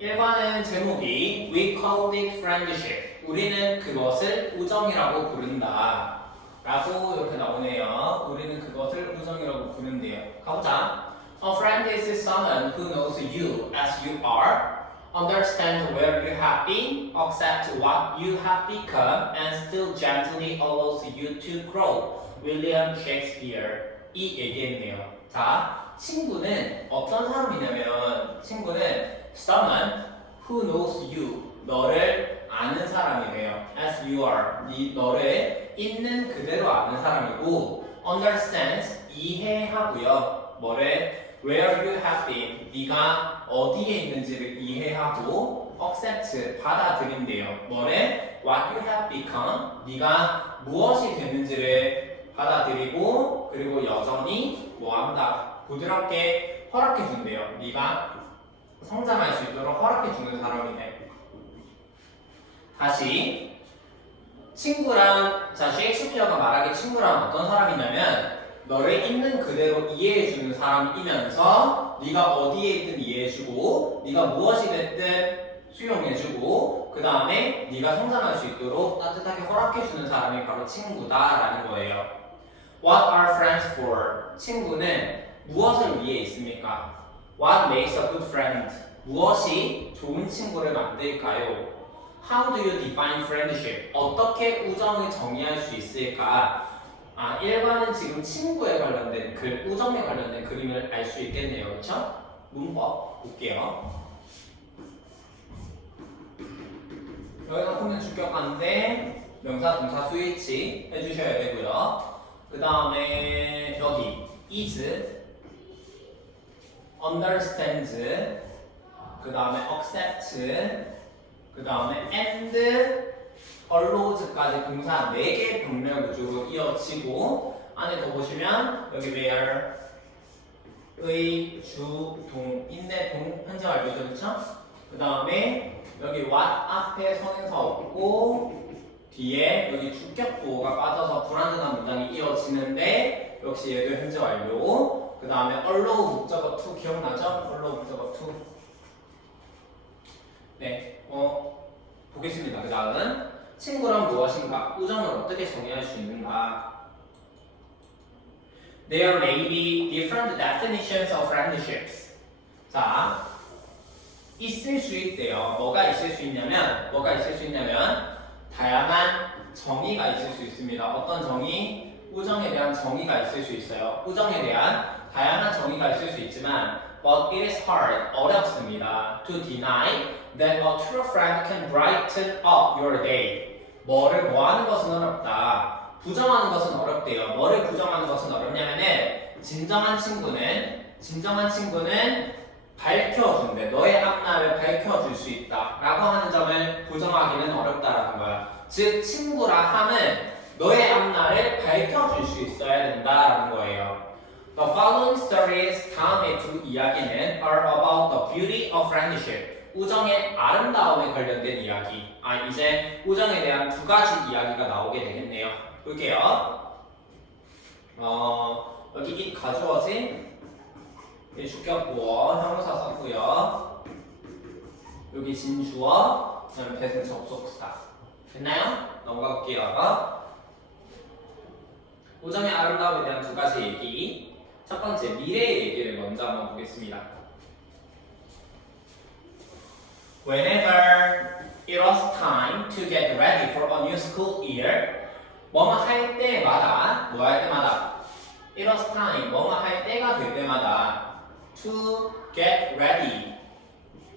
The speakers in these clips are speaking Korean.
1번은 제목이 We called it friendship. 우리는 그것을 우정이라고 부른다. 라고 이렇게 나오네요. 우리는 그것을 우정이라고 부른대요. 가보자. A friend is someone who knows you as you are, understands where you have been, accepts what you have become, and still gently allows you to grow. 윌리엄 셰익스피어. 이 얘기했네요. 자, 친구는 어떤 사람이냐면 친구는 someone who knows you. 너를 아는 사람이래요. As you are. 너를 있는 그대로 아는 사람이고 understands. 이해하고요. 뭐를 where you have been. 네가 어디에 있는지를 이해하고 accept. 받아들인대요. 뭐를 what you have become. 네가 무엇이 됐는지를 받아들이고 그리고 여전히 뭐한다. 부드럽게 허락해준대요. 네가 성장할 수 있도록 허락해주는 사람이네. 다시 친구랑 자 셰익스피어가 말하기 친구랑 어떤 사람이냐면 너를 있는 그대로 이해해주는 사람이면서 네가 어디에 있든 이해해주고 네가 무엇이 됐든 수용해주고 그 다음에 네가 성장할 수 있도록 따뜻하게 허락해주는 사람이 바로 친구다라는 거예요. What are friends for? 친구는 무엇을 위해 있습니까? What makes a good friend? 무엇이 좋은 친구를 만들까요? How do you define friendship? 어떻게 우정을 정의할 수 있을까? 1번은 지금 친구에 관련된 글, 우정에 관련된 그림을 알 수 있겠네요. 그렇죠? 문법 볼게요. 여기가 보면 주격관인데 명사, 동사, 수일치 해주셔야 되고요. 그 다음에 여기 is, understands, 그 다음에 accept, 그 다음에 and, allows까지 동사 4개 병렬 구조로 이어지고 안에 더 보시면 여기 where, 의, 주, 동인데 동 현재 완료죠, 그렇죠? 그 다음에 여기 what 앞에 선행사 없고 뒤에 여기 주격보호가 빠져서 불완전한 문장이 이어지는데 역시 얘도 현재 완료. 그 다음에 allow 목적어 to 기억나죠? allow 목적어 to. 네, 보겠습니다. 그 다음은 친구란 무엇인가? 우정을 어떻게 정의할 수 있는가? There may be different definitions of friendships. 자, 있을 수 있대요. 뭐가 있을 수 있냐면 다양한 정의가 있을 수 있습니다. 어떤 정의? 우정에 대한 정의가 있을 수 있어요. 우정에 대한 다양한 정의가 있을 수 있지만 but it is hard, 어렵습니다. to deny that a true friend can brighten up your day. 뭐를 뭐하는 것은 어렵다. 부정하는 것은 어렵대요. 뭐를 부정하는 것은 어렵냐면은 진정한 친구는 밝혀준대. 너의 앞날을 밝혀줄 수 있다 라고 하는 점을 부정하기는 어렵다라는 거야. 즉 친구라 함은 너의 앞날을 밝혀줄 수 있어야 된다라는 거예요. The following stories, 다음의 두 이야기는 are about the beauty of friendship. 우정의 아름다움에 관련된 이야기. 이제 우정에 대한 두 가지 이야기가 나오게 되겠네요. 볼게요. 여기 이 가주어진 주격보어 형용사 썼고요. 여기 진주어, 그다음에 배승 접속사. 됐나요? 넘어가 볼게요. 우정의 아름다움에 대한 두 가지 얘기. 첫 번째 미래의 얘기를 먼저 한번 보겠습니다. Whenever it was time to get ready for a new school year, 뭐뭐 할 때마다, it was time, 뭐뭐 할 때가 될 때마다 to get ready,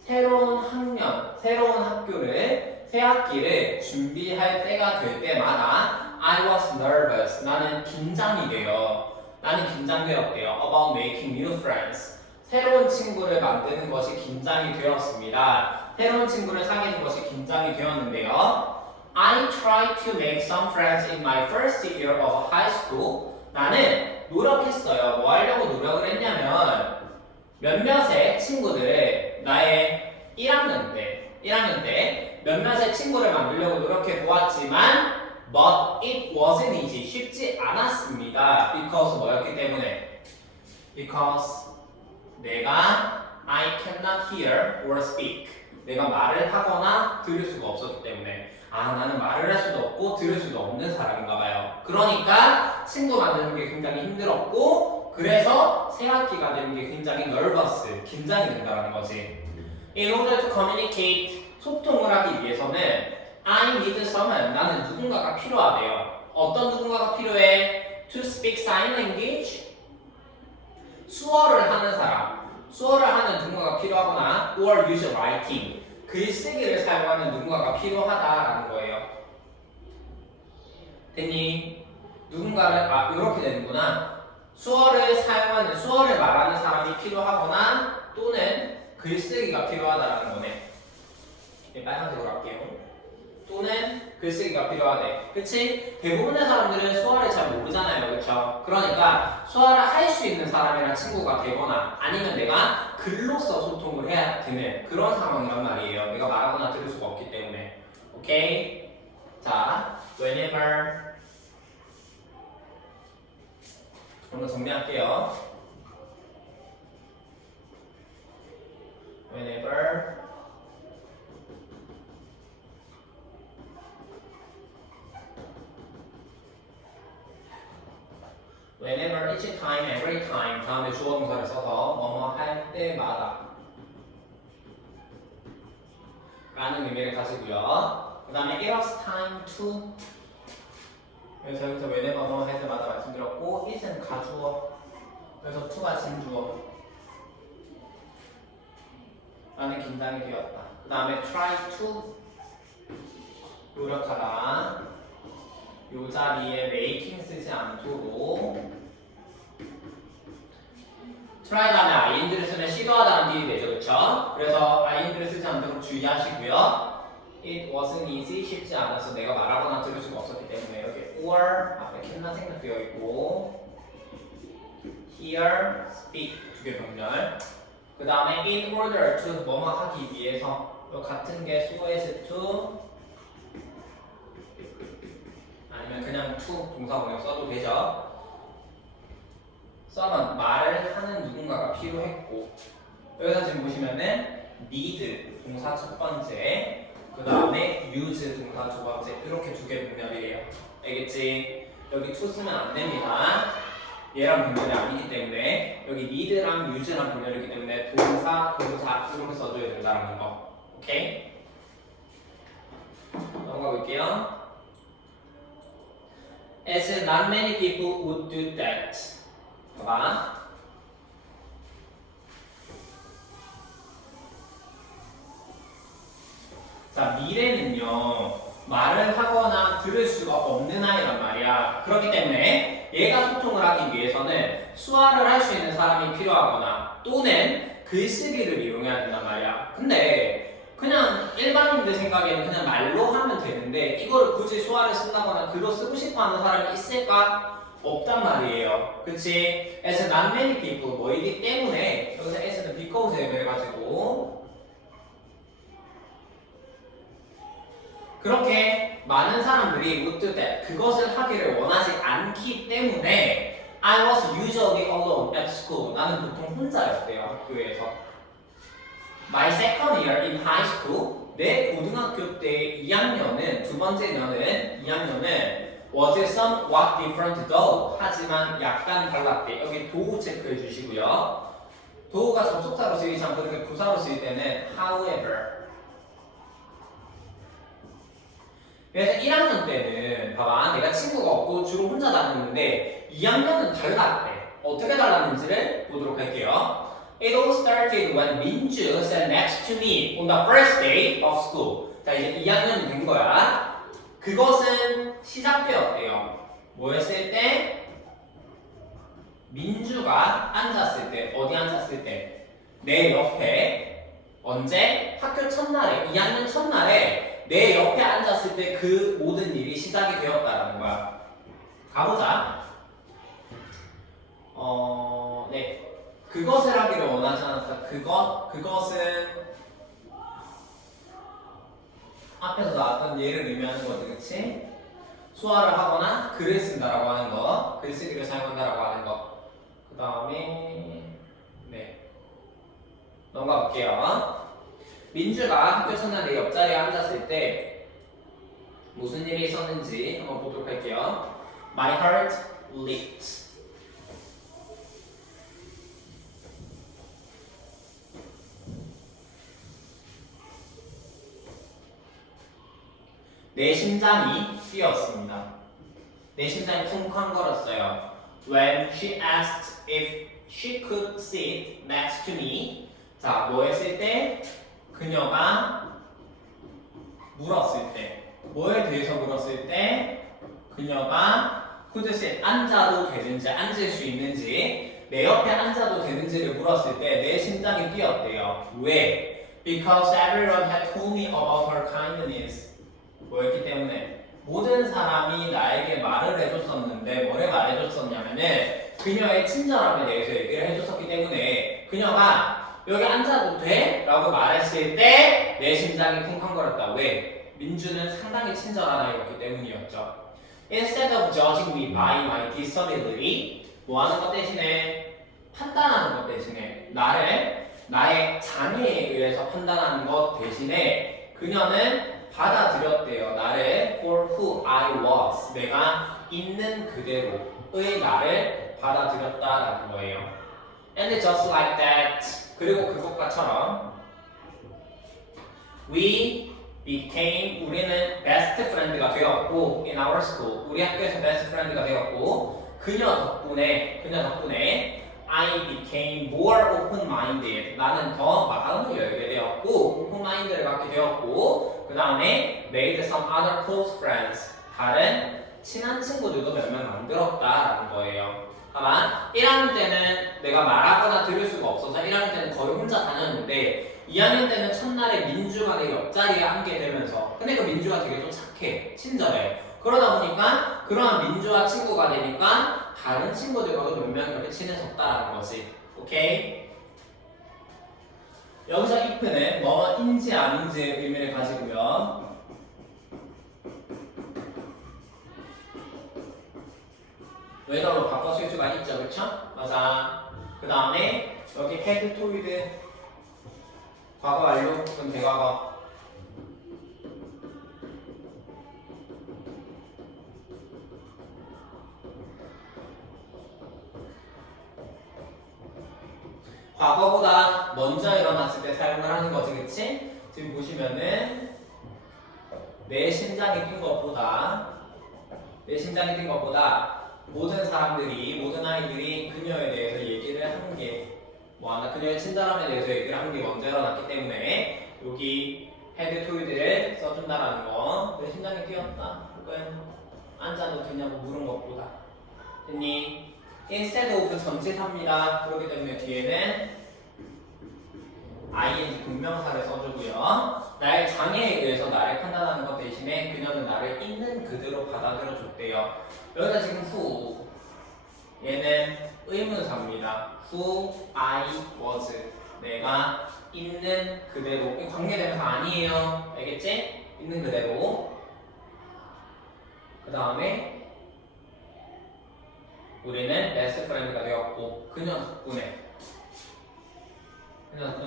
새로운 학년, 새로운 학교를, 새 학기를 준비할 때가 될 때마다 I was nervous, 나는 긴장이 돼요. 나는 긴장되었대요. About making new friends, 새로운 친구를 만드는 것이 긴장이 되었습니다. 새로운 친구를 사귀는 것이 긴장이 되었는데요. I tried to make some friends in my first year of high school. 나는 노력했어요. 뭐 하려고 노력을 했냐면 몇몇의 친구들을 나의 1학년 때 몇몇의 친구를 만들려고 노력해 보았지만 but it wasn't easy. 쉽지 않았습니다. because 뭐였기 때문에 because 내가 I cannot hear or speak. 내가 말을 하거나 들을 수가 없었기 때문에 아 나는 말을 할 수도 없고 들을 수도 없는 사람인가 봐요. 그러니까 친구 만드는 게 굉장히 힘들었고 그래서 새 학기가 되는 게 굉장히 nervous, 긴장이 된다는 거지. In order to communicate, 소통을 하기 위해서는 I need someone, 나는 누군가가 필요하대요. 어떤 누군가가 필요해? To speak sign language, 수어를 하는 사람, 수어를 하는 누군가가 필요하거나 or use writing, 글쓰기를 사용하는 누군가가 필요하다라는 거예요. 됐니? 누군가를 이렇게 되는구나. 수어를 사용하는, 수어를 말하는 사람이 필요하거나 또는 글쓰기가 필요하다라는 거네. 빨간색으로 할게요. 또는 글쓰기가 필요하대. 그치? 대부분의 사람들은 수어를 잘 모르잖아요. 그쵸? 그러니까 수어를 할 수 있는 사람이랑 친구가 되거나 아니면 내가 글로써 소통을 해야 되는 그런 상황이란 말이에요. 내가 말하거나 들을 수가 없기 때문에. 오케이? 자, whenever 그럼 정리할게요. Whenever each time, every time 다음에 주어 동사를 써서 뭐뭐 할 때마다 라는 의미를 가지고요. 그 다음에 it was time to 그래서 여기서 whenever 뭐 할 때마다 말씀드렸고 it은 가주어 그래서 to가 진주어 라는 긴장이 되었다. 그 다음에 try to 노력하다 요 자리에 making 쓰지 않도록 try 다음에 ing를 쓰면 시도하다는 뜻이 되죠. 그쵸? 그래서 ing를 쓰지 않도록 주의하시고요. It wasn't easy, 쉽지 않아서 내가 말하거나 들을 수가 없었기 때문에 이렇게 or 앞에 캔나 생략되어 있고 hear, speak 두 개 병렬 그 다음에 in order to 뭐뭐 하기 위해서 같은 게 so as to 아니면 그냥 to 동사 그냥 써도 되죠. 써는 말을 하는 누군가가 필요했고 여기서 지금 보시면은 need 동사 첫 번째 그 다음에 use 동사 두 번째 이렇게 두 개 병렬이에요. 알겠지? 여기 to 쓰면 안 됩니다. 얘랑 병렬이 아니기 때문에 여기 need랑 use랑 병렬이기 때문에 동사 이렇게 써줘야 된다는 거. 오케이? 넘어가 볼게요. As not many people would do that. 봐봐. 자, 미래는요 말을 하거나 들을 수가 없는 아이란 말이야. 그렇기 때문에 얘가 소통을 하기 위해서는 수화를 할 수 있는 사람이 필요하거나 또는 글쓰기를 이용해야 된단 말이야. 근데 그냥 일반인들 생각에는 그냥 말로 하면 되는데 이거를 굳이 수화를 쓴다거나 글로 쓰고 싶어 하는 사람이 있을까? 없단 말이에요. 그치? As not many people 뭐이기 때문에 여기서 as는 because에 그래가지고 그렇게 많은 사람들이 would do that 그것을 하기를 원하지 않기 때문에 I was usually alone at school 나는 보통 혼자였대요 학교에서 My second year in high school 내 고등학교 때 2학년은 두 번째 년은 2학년은 was somewhat different though 하지만 약간 달랐대. 여기 도우 체크해 주시고요. 도우가 접속사로 쓰이지 않고 이렇게 부사로 쓰일 때는 however 그래서 1학년 때는 봐봐 내가 친구가 없고 주로 혼자 다녔는데 2학년은 달랐대. 어떻게 달랐는지를 보도록 할게요. It all started when 민주 sat next to me on the first day of school. 자 이제 2학년이 된 거야. 그것은 시작되었대요. 뭐 했을 때? 민주가 앉았을 때, 어디 앉았을 때? 내 옆에 언제? 학교 첫날에, 2학년 첫날에 내 옆에 앉았을 때 그 모든 일이 시작이 되었다라는 거야. 가보자. 네. 그것을 하기를 원하지 않았다. 그것은 앞에서 나왔던 예를 의미하는 거지, 그치? 수화를 하거나 글을 쓴다라고 하는 거, 글쓰기를 사용한다라고 하는 거. 그 다음에 네 넘어가 볼게요. 민주가 학교 첫날 내 옆자리에 앉았을 때 무슨 일이 있었는지 한번 보도록 할게요. My heart leaped. 내 심장이 뛰었습니다. 내 심장이 쿵쾅거렸어요. When she asked if she could sit next to me. 자, 뭐 했을 때? 그녀가 물었을 때. 뭐에 대해서 물었을 때? 그녀가 could sit, 앉아도 되는지, 앉을 수 있는지, 내 옆에 앉아도 되는지를 물었을 때 내 심장이 뛰었대요. 왜? Because everyone had told me about her kindness. 뭐였기 때문에 모든 사람이 나에게 말을 해줬었는데 뭐를 말해줬었냐면은 그녀의 친절함에 대해서 얘기를 해줬었기 때문에 그녀가 여기 앉아도 돼? 라고 말했을 때 내 심장이 쿵쾅거렸다. 왜? 민주는 상당히 친절한 아이였기 때문이었죠. Instead of judging me by my disability, 뭐 하는 것 대신에 판단하는 것 대신에 나의 장애에 의해서 판단하는 것 대신에 그녀는 받아들였대요. 나를 for who I was. 내가 있는 그대로의 나를 받아들였다라는 거예요. And just like that. 그리고 그것과처럼 we became 우리는 best friend가 되었고 in our school 우리 학교에서 best friend가 되었고 그녀 덕분에 I became more open-minded. 나는 더 마음을 열게 되었고 open-minded를 갖게 되었고 그 다음에 made some other close friends. 다른 친한 친구들도 몇 명 만들었다라는 거예요. 다만 1학년 때는 내가 말하거나 들을 수가 없어서 1학년 때는 거의 혼자 다녔는데 2학년 때는 첫날에 민주가 내 옆자리에 앉게 되면서 근데 그 민주가 되게 좀 착해, 친절해. 그러다 보니까 그러한 민주와 친구가 되니까 다른 친구들과도 몇 명 이렇게 친해졌다라는 거지. 오케이? 여기서 if는 뭐인지 아닌지의 의미를 가지고요. 웨더로 바꿔 쓸 수가 있죠, 그렇죠? 맞아. 그 다음에 여기 had told 과거 완료 혹은 대과거. 과거보다 먼저 일어났을 때 사용을 하는 거지, 그치? 지금 보시면은 내 심장이 뛴 것보다 모든 사람들이, 모든 아이들이 그녀에 대해서 얘기를 하는 게 뭐하나 그녀의 친절함에 대해서 얘기를 하는 게 먼저 일어났기 때문에 여기 had told를 써준다라는 거. 내 심장이 뛰었다 혹은 앉아도 되냐고 물은 것보다. 됐니? instead of 전치사입니다. 그렇기 때문에 뒤에는 ing 분명사를 써주고요. 나의 장애에 의해서 나를 판단하는 것 대신에 그녀는 나를 있는 그대로 받아들여 줬대요. 여기다 지금 who 얘는 의문사입니다. Who I was 내가 있는 그대로 관계대명사 아니에요. 알겠지? 있는 그대로. 그 다음에 우리는 베스트 프렌드가 되었고 그녀 덕분에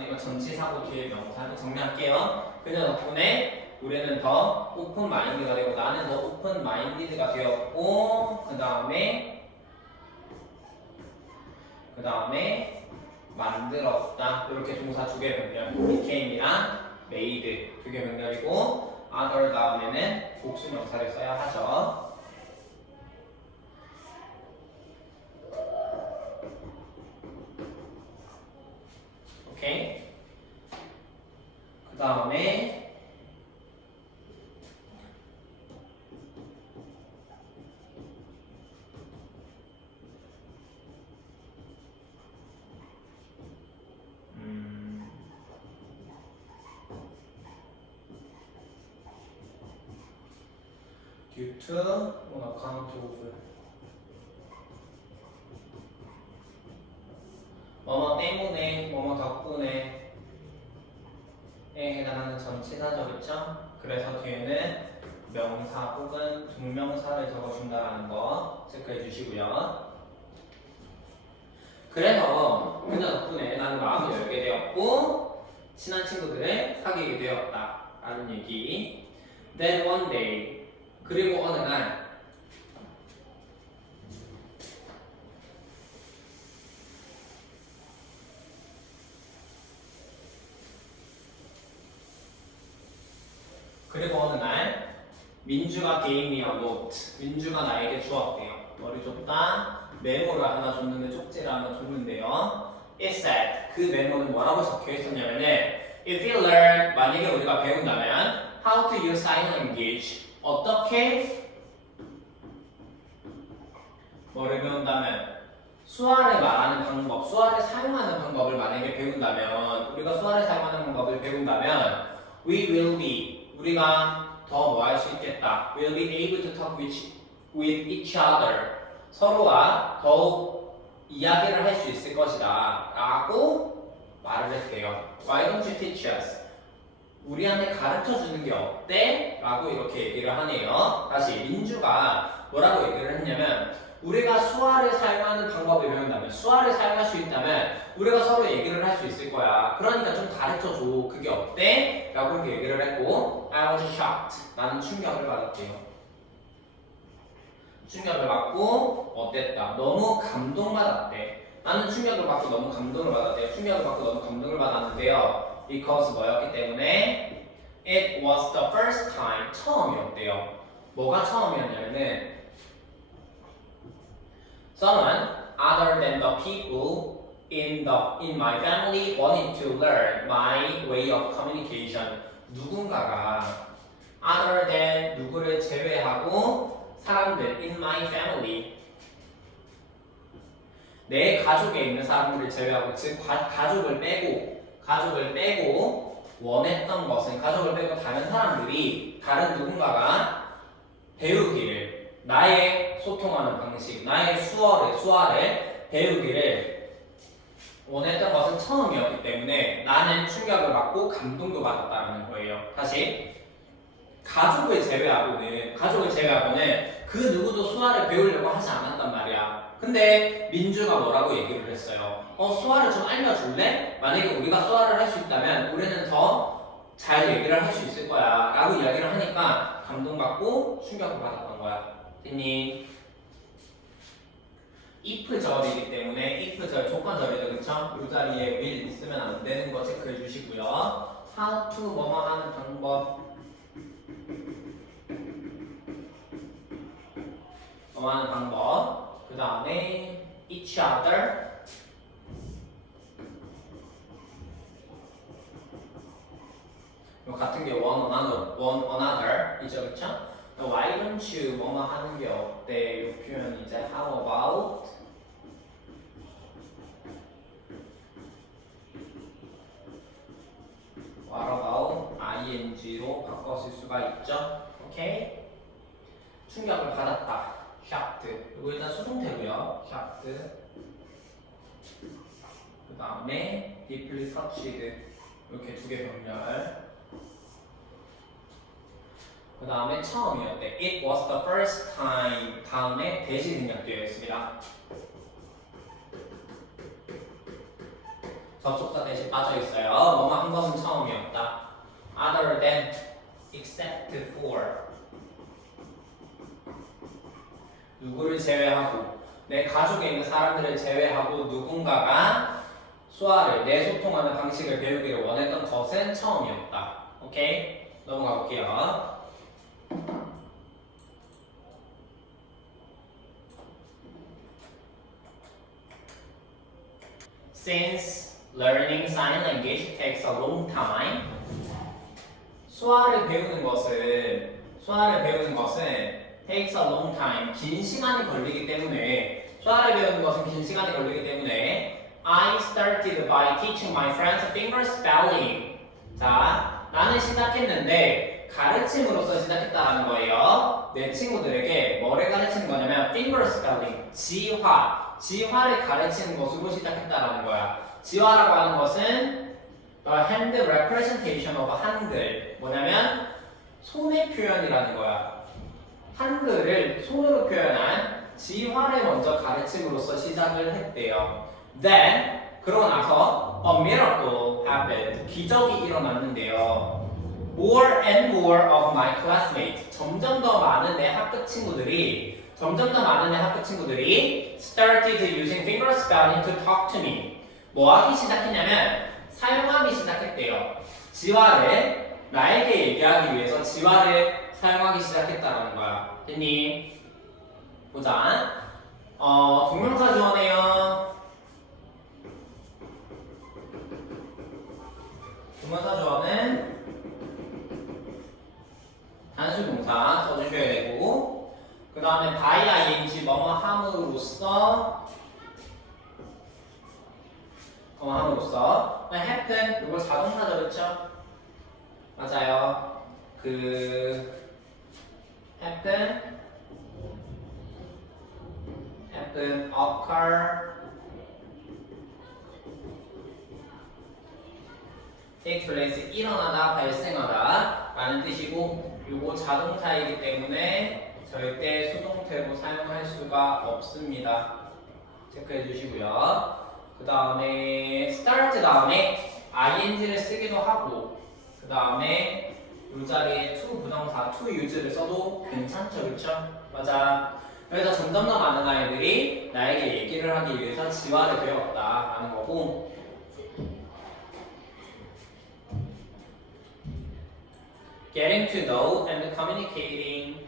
이거 전치사고 뒤에 명사 정리할게요. 그녀 덕분에 우리는 더 오픈 마인드가 되고 나는 더 오픈 마인디드가 되었고 그 다음에 만들었다. 이렇게 동사 두 개 변경 became이랑 made 두 개 변경이고 other 다음에는 복수 명사를 써야 하죠. 오케이. 그 다음에 due to on account of 뭐뭐 때문에 뭐뭐 덕분에 에 해당하는 전치사죠, 그렇죠? 그래서 뒤에는 명사 혹은 동명사를 적어준다는 거 체크해 주시고요. 그래서 그녀 덕분에 나는 마음을 열게 되었고 친한 친구들을 사귀게 되었다 라는 얘기. Then one day, 그리고 어느 날 민주가 gave me a note. 민주가 나에게 주었대요. 머리 줬다. 메모를 하나 줬는데 쪽지를 하나 줬는데요. It said, 그 메모는 뭐라고 적혀 있었냐면은 If you learn, 만약에 우리가 배운다면 How to use sign language, 어떻게 뭐를 배운다면 수화를 말하는 방법, 수화를 사용하는 방법을 만약에 배운다면 우리가 수화를 사용하는 방법을 배운다면 We will be, 우리가 더 뭐 할 수 있겠다. We'll be able to talk with each other. 서로와 더욱 이야기를 할 수 있을 것이다 라고 말을 했대요. Why don't you teach us? 우리한테 가르쳐 주는 게 어때? 라고 이렇게 얘기를 하네요. 다시 민주가 뭐라고 얘기를 했냐면 우리가 수화를 사용하는 방법을 배운다면 수화를 사용할 수 있다면 우리가 서로 얘기를 할 수 있을 거야. 그러니까 좀 가르쳐 줘. 그게 어때? 라고 이렇게 얘기를 했고 I was shocked. 나는 충격을 받았대요. 충격을 받고 어땠다? 너무 감동받았대. 나는 충격을 받고 너무 감동을 받았대요. 충격을 받고 너무 감동을 받았는데요. Because 뭐였기 때문에 It was the first time. 처음이었대요. 뭐가 처음이었냐면은 Someone other than the people in my family wanted to learn my way of communication. 누군가가 other than 누구를 제외하고 사람들 in my family 내 가족에 있는 사람들을 제외하고 즉 가족을 빼고 원했던 것은 가족을 빼고 다른 사람들이 다른 누군가가 배우기를 나의 소통하는 방식, 나의 수화를 배우기를 원했던 것은 처음이었기 때문에 나는 충격을 받고 감동도 받았다는 거예요. 다시 가족을 제외하고는 그 누구도 수화를 배우려고 하지 않았단 말이야. 근데 민주가 뭐라고 얘기를 했어요? 수화를 좀 알려줄래? 만약에 우리가 수화를 할 수 있다면 우리는 더 잘 얘기를 할 수 있을 거야 라고 이야기를 하니까 감동받고 충격을 받았던 거야. 됐니? if 절이기 때문에 if 절 조건절이죠, 그쵸? 이 자리에 will 있으면 안 되는 거 체크해 주시고요. how to 뭐뭐 하는 방법, 뭐뭐 하는 방법, 그 다음에 each other, 요 같은 게 one another 이죠, 그쵸? Why don't you 뭐뭐 하는 게 어때? 이 표현 이제 how about what about ing로 바꿨을 수가 있죠. 오케이? 충격을 받았다. shocked. 이거 일단 수동태고요. shocked. 그 다음에 deeply touched. 이렇게 두 개 병렬. 그 다음에 처음이었대. It was the first time. 다음에 대시 생략되어 있습니다. 접속사 대시 빠져 있어요. 뭐뭐 한 것은 처음이었다. Other than, except for. 누구를 제외하고 내 가족에 있는 사람들을 제외하고 누군가가 수화를 내 소통하는 방식을 배우기를 원했던 것은 처음이었다. 오케이? 넘어가 볼게요. Since learning sign language takes a long time, 수화를 배우는 것은 takes a long time, 긴 시간이 걸리기 때문에 수화를 배우는 것은 긴 시간이 걸리기 때문에 I started by teaching my friends finger spelling. 자, 나는 시작했는데 가르침으로써 시작했다라는 거예요. 내 친구들에게 뭐를 가르치는 거냐면 finger spelling, 지화를 가르치는 것으로 시작했다라는 거야. 지화라고 하는 것은 the hand representation of 한글. 뭐냐면 손의 표현이라는 거야. 한글을 손으로 표현한 지화를 먼저 가르침으로써 시작을 했대요. Then 그러고 나서 a miracle, miracle happened. 기적이 일어났는데요. More and more of my classmates. 점점 더 많은 내 학교 친구들이 started using finger spelling to talk to me. 뭐 하기 시작했냐면 사용하기 시작했대요. 지화를 나에게 얘기하기 위해서 지화를 사용하기 시작했다라는 거야. 됐니? 보자. 동명사 지원해요. 동명사 지원은 단수 동사 써주셔야 되고, 그 다음에 by ing 뭐뭐 함으로써 happen 이거 자동사죠, 그렇죠? 맞아요. happen, occur, take place, 일어나다, 발생하다 라는 뜻이고, 이거 자동사이기 때문에 절대 수동태로 사용할 수가 없습니다. 체크해 주시고요. 그 다음에 start 다음에 ing를 쓰기도 하고, 그 다음에 이 자리에 to 부정사, to use를 써도 괜찮죠, 그쵸? 맞아. 그래서 점점 더 많은 아이들이 나에게 얘기를 하기 위해서 지화를 배웠다라는 거고, getting to know and communicating.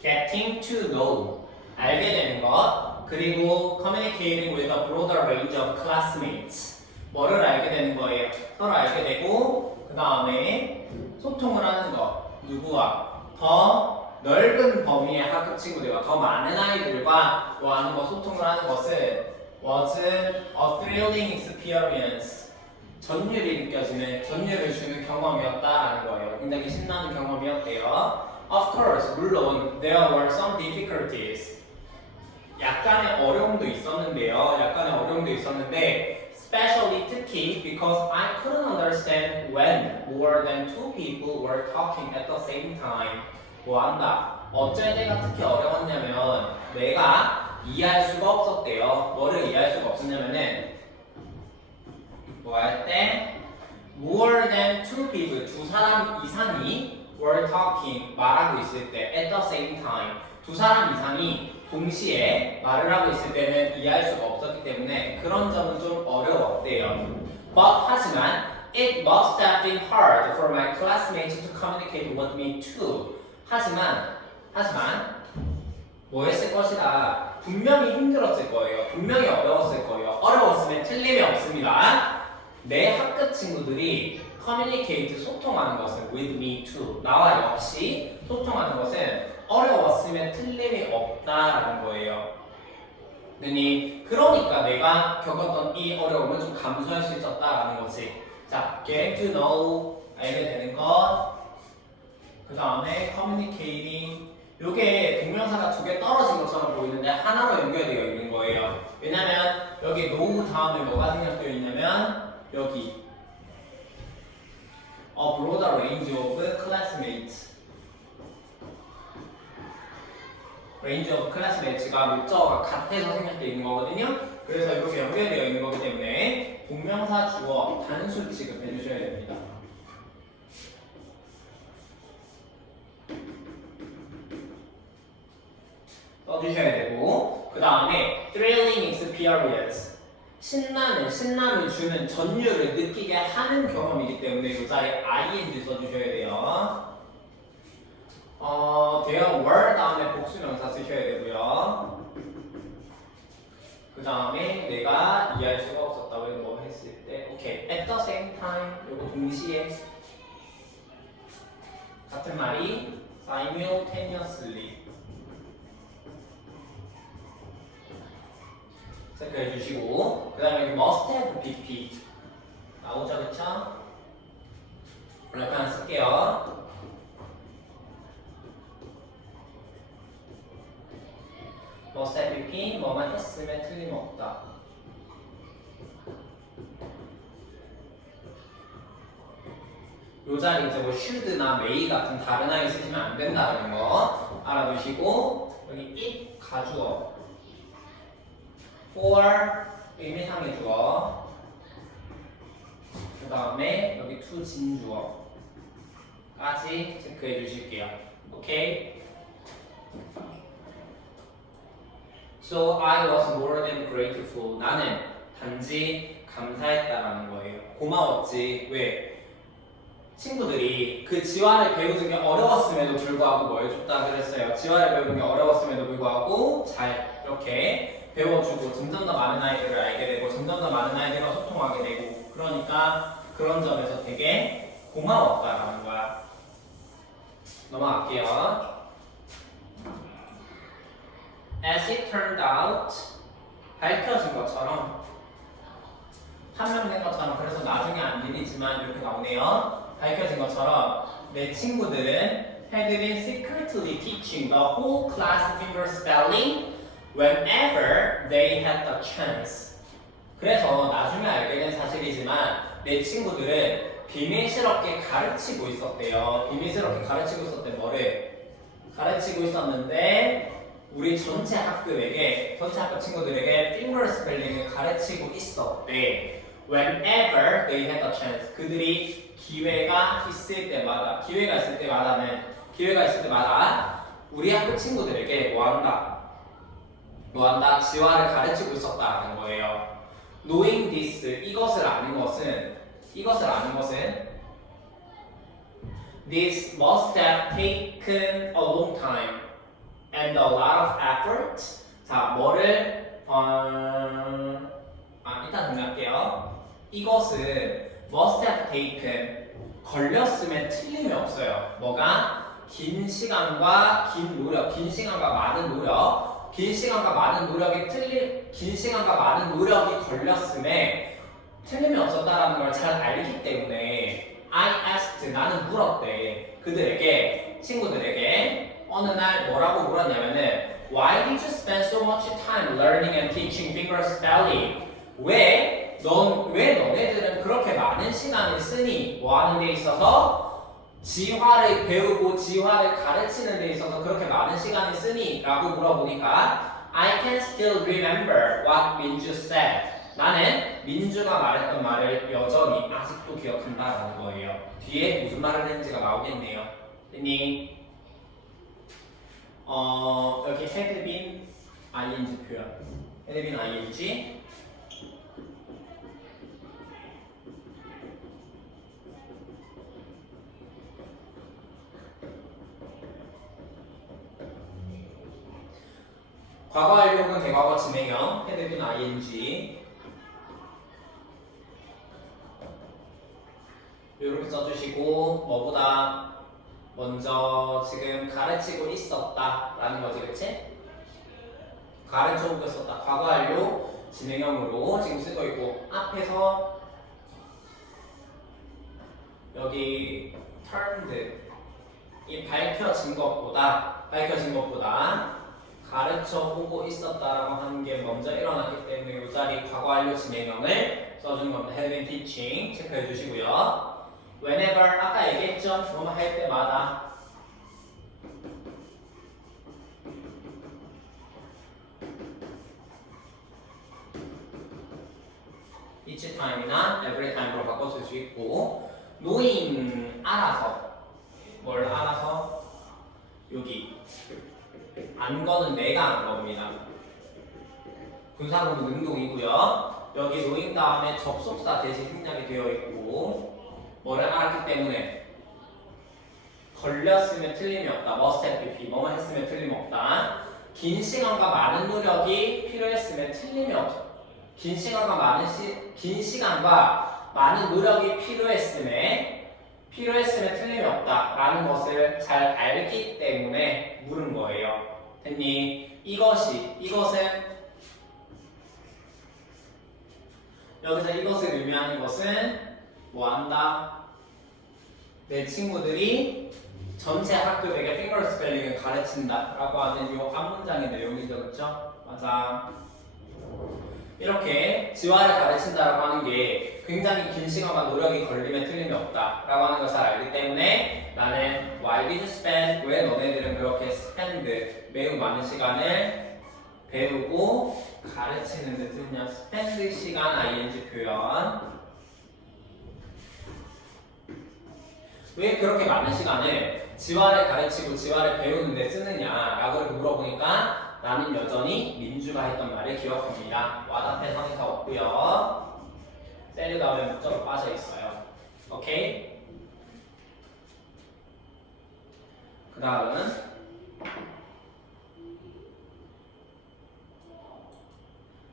getting to know, 알게 되는 것, 그리고 communicating with a broader range of classmates, 뭐를 알게 되는 거예요? 서로 알게 되고, 그 다음에 소통을 하는 것, 누구와? 더 넓은 범위의 학급 친구들과 더 많은 아이들과 뭐 하는 거, 소통을 하는 것은 was a thrilling experience, 전율이 느껴지는, 전율을 주는 경험이었다라는 거예요. 굉장히 신나는 경험이었대요. Of course, 물론 there were some difficulties. 약간의 어려움도 있었는데요. Especially 특히 because I couldn't understand when more than two people were talking at the same time. 뭐 한다? 어쩔 때가 특히 어려웠냐면 내가 이해할 수가 없었대요. 뭐를 이해할 수가 없었냐면은 뭐 할 때 more than two people, 두 사람 이상이 were talking, 말하고 있을 때 at the same time, 두 사람 이상이 동시에 말을 하고 있을 때는 이해할 수가 없었기 때문에 그런 점은 좀 어려웠대요. But 하지만 it must have been hard for my classmates to communicate with me too. 하지만 뭐 했을 것이다. 분명히 힘들었을 거예요. 분명히 어려웠을 거예요. 어려웠으면 틀림이 없습니다. 내 학급 친구들이 communicate, 소통하는 것은 with me too, 나와 역시 소통하는 것은 어려웠으면 틀림이 없다라는 거예요. 그러니까 내가 겪었던 이 어려움을 좀 감수할 수 있었다라는 거지. 자, getting to know, 알게 되는 것, 그 다음에 communicating, 요게 동명사가 두 개 떨어진 것처럼 보이는데 하나로 연결되어 있는 거예요. 왜냐면 여기 know 다음에 뭐가 생략되어 있냐면 여기 a broader range of classmates. range of classmates가 목적어가 같아서 생략되어 있는 거거든요. 그래서 이렇게 연결되어 있는 거기 때문에 동명사 주어 단수 취급해 주셔야 됩니다. 써주셔야 되고, 그 다음에 thrilling experience, 신남을 주는, 전율을 느끼게 하는 경험이기 때문에 이 자리에 ing 써주셔야 돼요. there were 다음에 복수명사 쓰셔야 되고요. 그 다음에 내가 이해할 수가 없었다고 뭐 했을 때, 오케이, at the same time, 요거 동시에 같은 말이 simultaneously 체크해 주시고, 그 다음에 여기 must have pp 나오죠, 그쵸? 이렇게 하나 쓸게요. must have pp, 뭐만 했으면 틀림없다. 요 자리 이제 뭐 should나 may 같은 다른 아이 쓰시면 안 된다는 거 알아두시고 여기 it 가주어 for 의미상의 주어 그 다음에 여기 to 진주어까지 체크해 주실게요. 오케이? So I was more than grateful. 나는 단지 감사했다라는 거예요. 고마웠지. 왜? 친구들이 그 지화를 배우는 게 어려웠음에도 불구하고 뭐 해줬다 그랬어요. 지화를 배우는 게 어려웠음에도 불구하고 잘 이렇게 배워주고 점점 더 많은 아이들을 알게 되고 점점 더 많은 아이들과 소통하게 되고 그러니까 그런 점에서 되게 고마웠다라는 거야. 넘어갈게요. As it turned out, 밝혀진 것처럼 판명된 것처럼 그래서 나중에 안 일이지만 이렇게 나오네요. 밝혀진 것처럼 내 친구들은 had been secretly teaching the whole class finger spelling whenever they had the chance. 그래서 나중에 알게 된 사실이지만 내 친구들은 비밀스럽게 가르치고 있었대요. 비밀스럽게 가르치고 있었대. 뭐를? 가르치고 있었는데 우리 전체 학급에게, 전체 학급 친구들에게 finger spelling을 가르치고 있었대. Whenever they had a chance. 그들이 기회가 있을 때마다, 기회가 있을 때마다 우리 학급 친구들에게 뭐한다? 지화를 가르치고 있었다는 거예요. Knowing this, 이것을 아는 것은 This must have taken a long time and a lot of effort. 자, 뭐를 일단 정리할게요. 이것은 must have taken 걸렸으면 틀림이 없어요. 뭐가? 긴 시간과 많은 노력이 걸렸음에 틀림이 없었다라는 걸 잘 알기 때문에 I asked, 나는 물었대. 그들에게, 친구들에게 어느 날 뭐라고 물었냐면은 Why did you spend so much time learning and teaching finger spelling? 왜 너네들은 그렇게 많은 시간을 쓰니? 뭐 하는 데 있어서? 지화를 배우고 지화를 가르치는 데 있어서 그렇게 많은 시간을 쓰니? 라고 물어보니까 I can still remember what Minju said. 나는 민주가 말했던 말을 여전히 아직도 기억한다라는 거예요. 뒤에 무슨 말을 했는지가 나오겠네요. 됐니? 여기 had been ing 표현. had been ing. 과거 완료형은 대과거 진행형, had been ing. 이렇게 써주시고 뭐보다 먼저 지금 가르치고 있었다라는 거지, 그치? 가르쳐보고 있었다. 과거 완료 진행형으로 지금 쓰고 있고 앞에서 여기 turned 이 밝혀진 것보다 가르쳐보고 있었다라고 하는 게 먼저 일어났기 때문에 이 자리 과거 완료 진행형을 써주는 겁니다. had been teaching 체크해 주시고요. Whenever 아까 얘기했죠? 뭐뭐 할 때마다 each time이나 every time으로 바꿔줄 수 있고 knowing 알아서 뭘 알아서 여기 안 거는 내가 안 겁니다. 분사구문 능동이고요. 여기 knowing 다음에 접속사 대신 생략이 되어 있고 뭐를 알았기 때문에 걸렸으면 틀림이 없다. must have been 뭐만 했으면 틀림없다. 긴 시간과 많은 노력이 필요했으면 틀림이 없다. 긴 시간과 많은 노력이 필요했음에 틀림이 없다라는 것을 잘 알기 때문에 물은 거예요. 됐니? 이것은 여기서 이것을 의미하는 것은 뭐 한다? 내 친구들이 전체 학급에게 핑거 스펠링을 가르친다 라고 하는 이 앞문장의 내용이죠. 그렇죠? 맞아. 이렇게 지화를 가르친다라고 하는 게 굉장히 긴 시간과 노력이 걸림에 틀림이 없다라고 하는 걸 잘 알기 때문에 나는 why did you spend? 왜 너네들은 그렇게 spend 매우 많은 시간을 배우고 가르치는 데 쓰냐? spend 시간 ing 표현. 왜 그렇게 많은 시간을 지화를 가르치고 지화를 배우는 데 쓰느냐라고 이렇게 물어보니까 나는 여전히 민주가 했던 말을 기억합니다. 와답해 성의가 없고요. 셀이 다음에 목적으로 빠져 있어요. 오케이? 그 다음은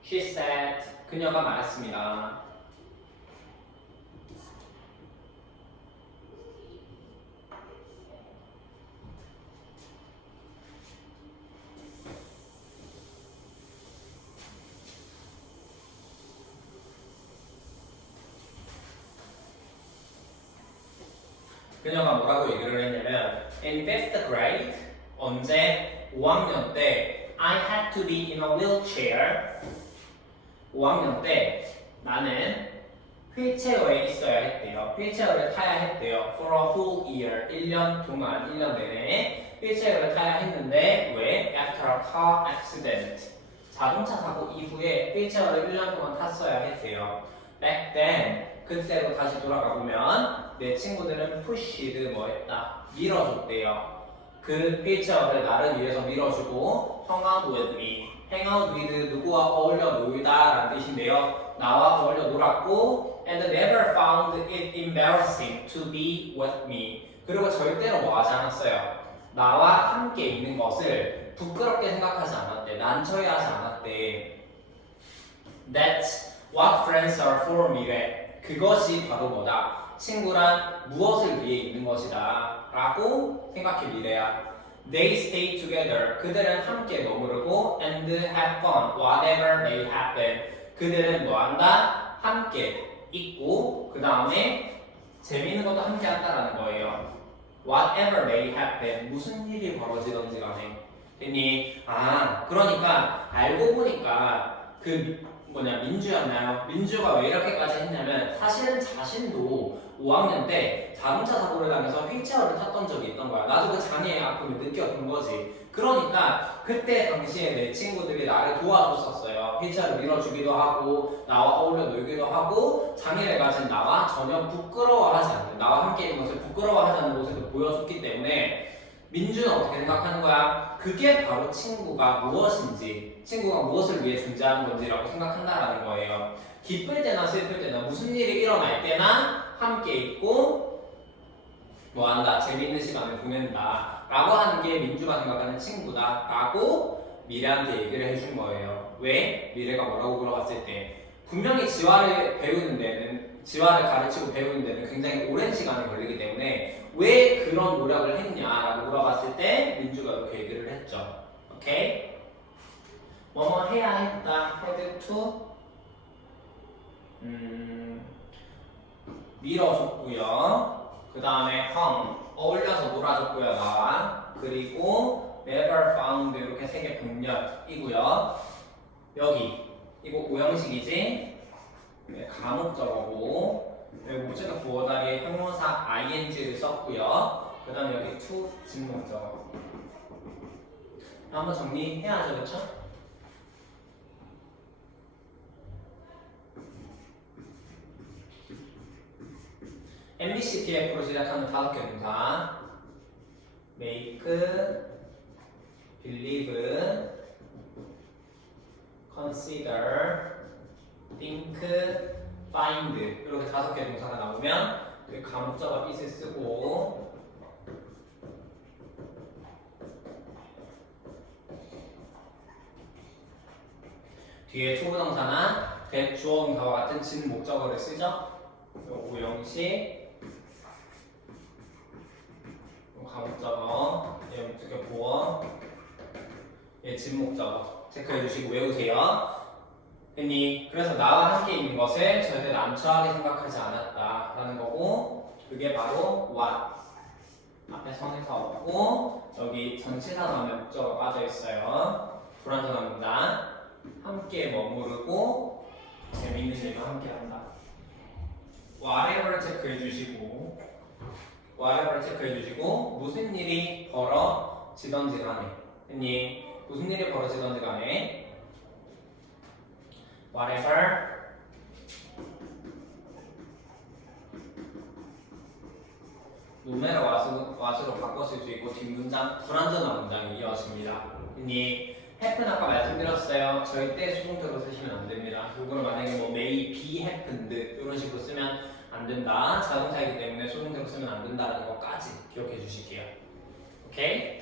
She said 그녀가 말했습니다. 그녀가 뭐라고 얘기를 했냐면 In 5th grade 언제 5학년 때 I had to be in a wheelchair 5학년 때 나는 휠체어에 있어야 했대요. 휠체어를 타야 했대요. For a whole year 1년 동안 1년 내내 휠체어를 타야 했는데 왜? After a car accident 자동차 사고 이후에 휠체어를 1년 동안 탔어야 했대요. Back then 그때로 다시 돌아가 보면 내 친구들은 pushed 뭐 했다 밀어줬대요. 그 휠체어를 나를 위해서 밀어주고 hang out with me hang out with 누구와 어울려 놀다 라는 뜻인데요. 나와 어울려 놀았고 and never found it embarrassing to be with me 그리고 절대로 뭐 하지 않았어요. 나와 함께 있는 것을 부끄럽게 생각하지 않았대. 난처해하지 않았대. That's what friends are for me래. 그것이 바로 뭐다? 친구란 무엇을 위해 있는 것이다 라고 생각해 미래야. They stay together. 그들은 함께 머무르고 and have fun. Whatever may happen. 그들은 뭐한다? 함께 있고 그 다음에 재미있는 것도 함께 한다라는 거예요. Whatever may happen. 무슨 일이 벌어지던지 간에. 됐니? 그러니까 알고 보니까 그 민주였나요? 민주가 왜 이렇게까지 했냐면 사실은 자신도 5학년 때 자동차 사고를 당해서 휠체어를 탔던 적이 있던 거야. 나도 그 장애의 아픔을 느꼈던 거지. 그러니까 그때 당시에 내 친구들이 나를 도와줬었어요. 휠체어를 밀어주기도 하고 나와 어울려 놀기도 하고 장애를 가진 나와 전혀 부끄러워하지 않는 나와 함께 있는 것을 부끄러워하지 않는 모습을 보여줬기 때문에 민주는 어떻게 생각하는 거야? 그게 바로 친구가 무엇인지, 친구가 무엇을 위해 존재하는 건지라고 생각한다라는 거예요. 기쁠 때나 슬플 때나 무슨 일이 일어날 때나 함께 있고 뭐한다? 재미있는 시간을 보낸다 라고 하는 게 민주가 생각하는 친구다 라고 미래한테 얘기를 해준 거예요. 왜? 미래가 뭐라고 물어봤을 때 분명히 지화를 가르치고 배우는 데는 굉장히 오랜 시간이 걸리기 때문에 왜 그런 노력을 했냐라고 물어봤을 때 민주가 이렇게 얘기를 했죠. 오케이? 뭐뭐 해야 했다. had to 밀어줬고요. 그 다음에 hung 어울려서 놀아줬고요. 나와. 그리고 never found 이렇게 세 개 병렬이고요. 여기 이거 오형식이지. 네, 가목적어고 여기 목적어 부어다리에 형용사 ing를 썼고요. 그 다음에 여기 to 직목적어. 한번 정리해야죠, 그렇죠? MBC TF로 시작하는 5개 동사 make, believe, consider, think, find 이렇게 5개 동사가 나오면 그 가목적어 is을 쓰고 뒤에 투부동사나 대주어동사와 같은 진목적어를 쓰죠. 오형식 가목적어, 얘 목적어 보어, 얘 진목적어 체크해 주시고 외우세요. 됐니? 그래서 나와 함께 있는 것을 절대 난처하게 생각하지 않았다라는 거고 그게 바로 what 앞에 선에서 없고 여기 전치사 다음에 목적어가 빠져 있어요. 불완전한 문장 함께 머무르고 재밌는 일과 함께 한다. whatever 체크해 주시고 whatever 체크해 주시고 무슨 일이 벌어지던지 간에 했니? 무슨 일이 벌어지던지 간에 whatever 노메를 what으로 바꿨을 수 있고 뒷문장 불완전한 문장이 이어집니다. 했니? happen 아까 말씀드렸어요. 절대 수동태로 쓰시면 안 됩니다. 이거는 만약에 뭐 may be happened 이런 식으로 쓰면 안 된다. 자동차이기 때문에 수동태로 쓰면 안 된다라는 것까지 기억해 주실게요. 오케이?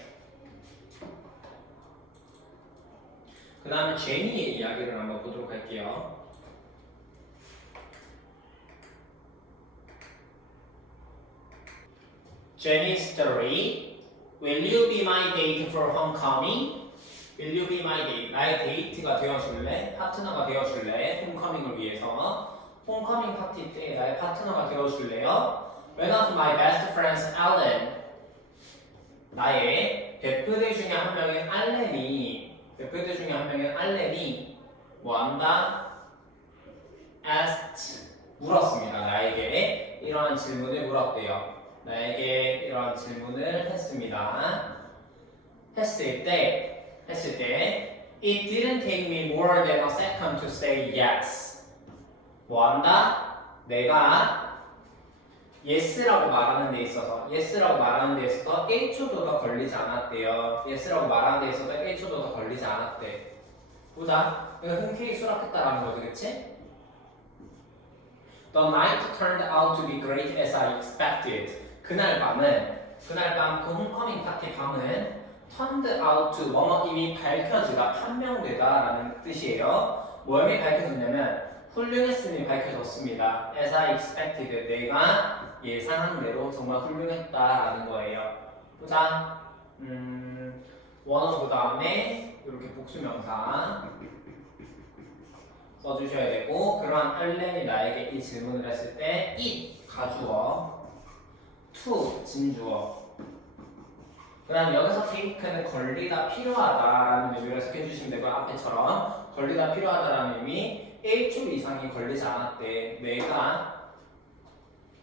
그 다음에 제니의 이야기를 한번 보도록 할게요. Jenny's story. Will you be my date for homecoming? Will you be my date? 나의 데이트가 되어줄래? 파트너가 되어줄래? 홈커밍을 위해서 홈커밍 파티 때 나의 파트너가 되어줄래요? One of my best friends, Alan. 나의 베프들 중에 한 명인 알렌이 뭐한다? asked 물었습니다. 나에게 이러한 질문을 물었대요. 나에게 이러한 질문을 했습니다. 했을 때 It didn't take me more than a second to say yes. 뭐한다? 내가 yes라고 말하는 데 있어서 1초도 더 걸리지 않았대요. yes라고 말하는 데 있어서 1초도 더 걸리지 않았대. 보자. 이거 흔쾌히 수락했다라는 거지, 그치? The night turned out to be great as I expected. 그날 밤 그 홈커밍 파티 밤은 turned out to 뭐뭐 이미 밝혀지다, 판명되다라는 뜻이에요. 뭐 이미 밝혀졌냐면 훌륭했음이 밝혀졌습니다. As I expected, 내가 예상한 대로 정말 훌륭했다라는 거예요. 보자. 원어 그 다음에 이렇게 복수명사 써주셔야 되고, 그러한 알렌이 나에게 이 질문을 했을 때 it 가주어, to 진주어. 그 다음 여기서 take는 걸리다 필요하다라는 의미로 해석해 주시면 되고, 앞에처럼 걸리다 필요하다라는 의미 1초 이상이 걸리지 않았대. 내가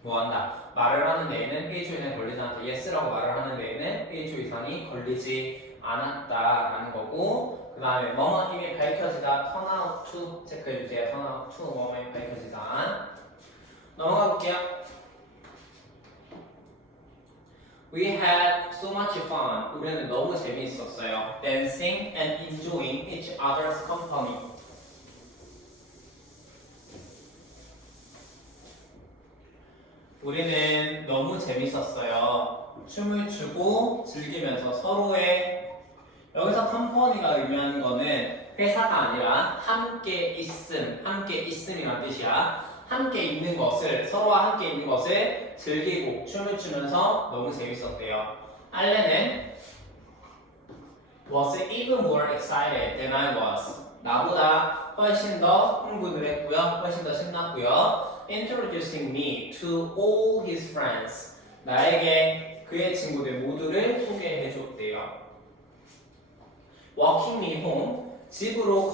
뭐한다? 말을 하는 데에는 1초 이상이 걸리지 않았다. yes라고 말을 하는 데에는 1초 이상이 걸리지 않았다라는 거고, 그 다음에 뭐뭐 이미 밝혀지다 turn out to 체크해 주세요. turn out to 뭐뭐 이미 밝혀지다. 넘어가 볼게요. We had so much fun. 우리는 너무 재미있었어요. Dancing and enjoying each other's company. 우리는 너무 재밌었어요. 춤을 추고 즐기면서 서로의, 여기서 컴퍼니가 의미하는 거는 회사가 아니라 함께 있음이란 뜻이야. 함께 있는 것을, 서로와 함께 있는 것을 즐기고 춤을 추면서 너무 재밌었대요. 알렌은 was even more excited than I was. 나보다 훨씬 더 흥분을 했고요. 훨씬 더 신났고요. Introducing me to all his friends. 나에게 그의 친구들 모두를 소개해 줬대요. Walking me home. 집으로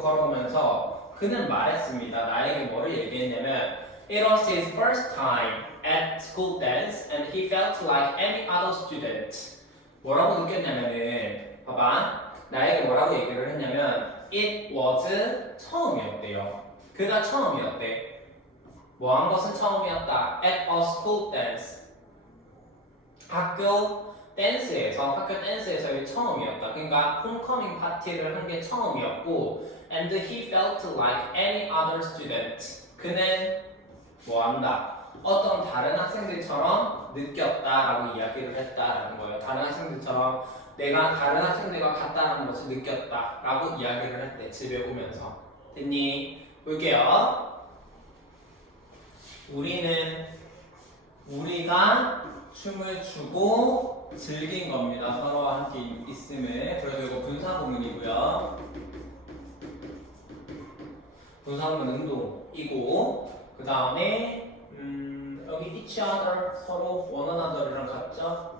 걸어오면서 그는 말했습니다. 나에게 뭐를 얘기했냐면 It was his first time at school dance and he felt like any other student. 뭐라고 느꼈냐면은, 봐봐, 나에게 뭐라고 얘기를 했냐면 It was 처음이었대요. 그가 처음이었대. 뭐 한 것은 처음이었다. At a school dance. 학교 댄스에서의 처음이었다. 그러니까 홈커밍 파티를 한 게 처음이었고, and he felt like any other student. 그는 뭐 한다? 어떤 다른 학생들처럼 느꼈다라고 이야기를 했다라는 거예요. 다른 학생들처럼 내가 다른 학생들과 같다는 것을 느꼈다라고 이야기를 했대. 집에 오면서. 됐니? 볼게요. 우리가 춤을 추고 즐긴 겁니다. 서로와 함께 있음을. 그래서 이거 분사구문이고요. 분사구문 운동이고, 그 다음에 여기 each other 서로 one another랑 같죠?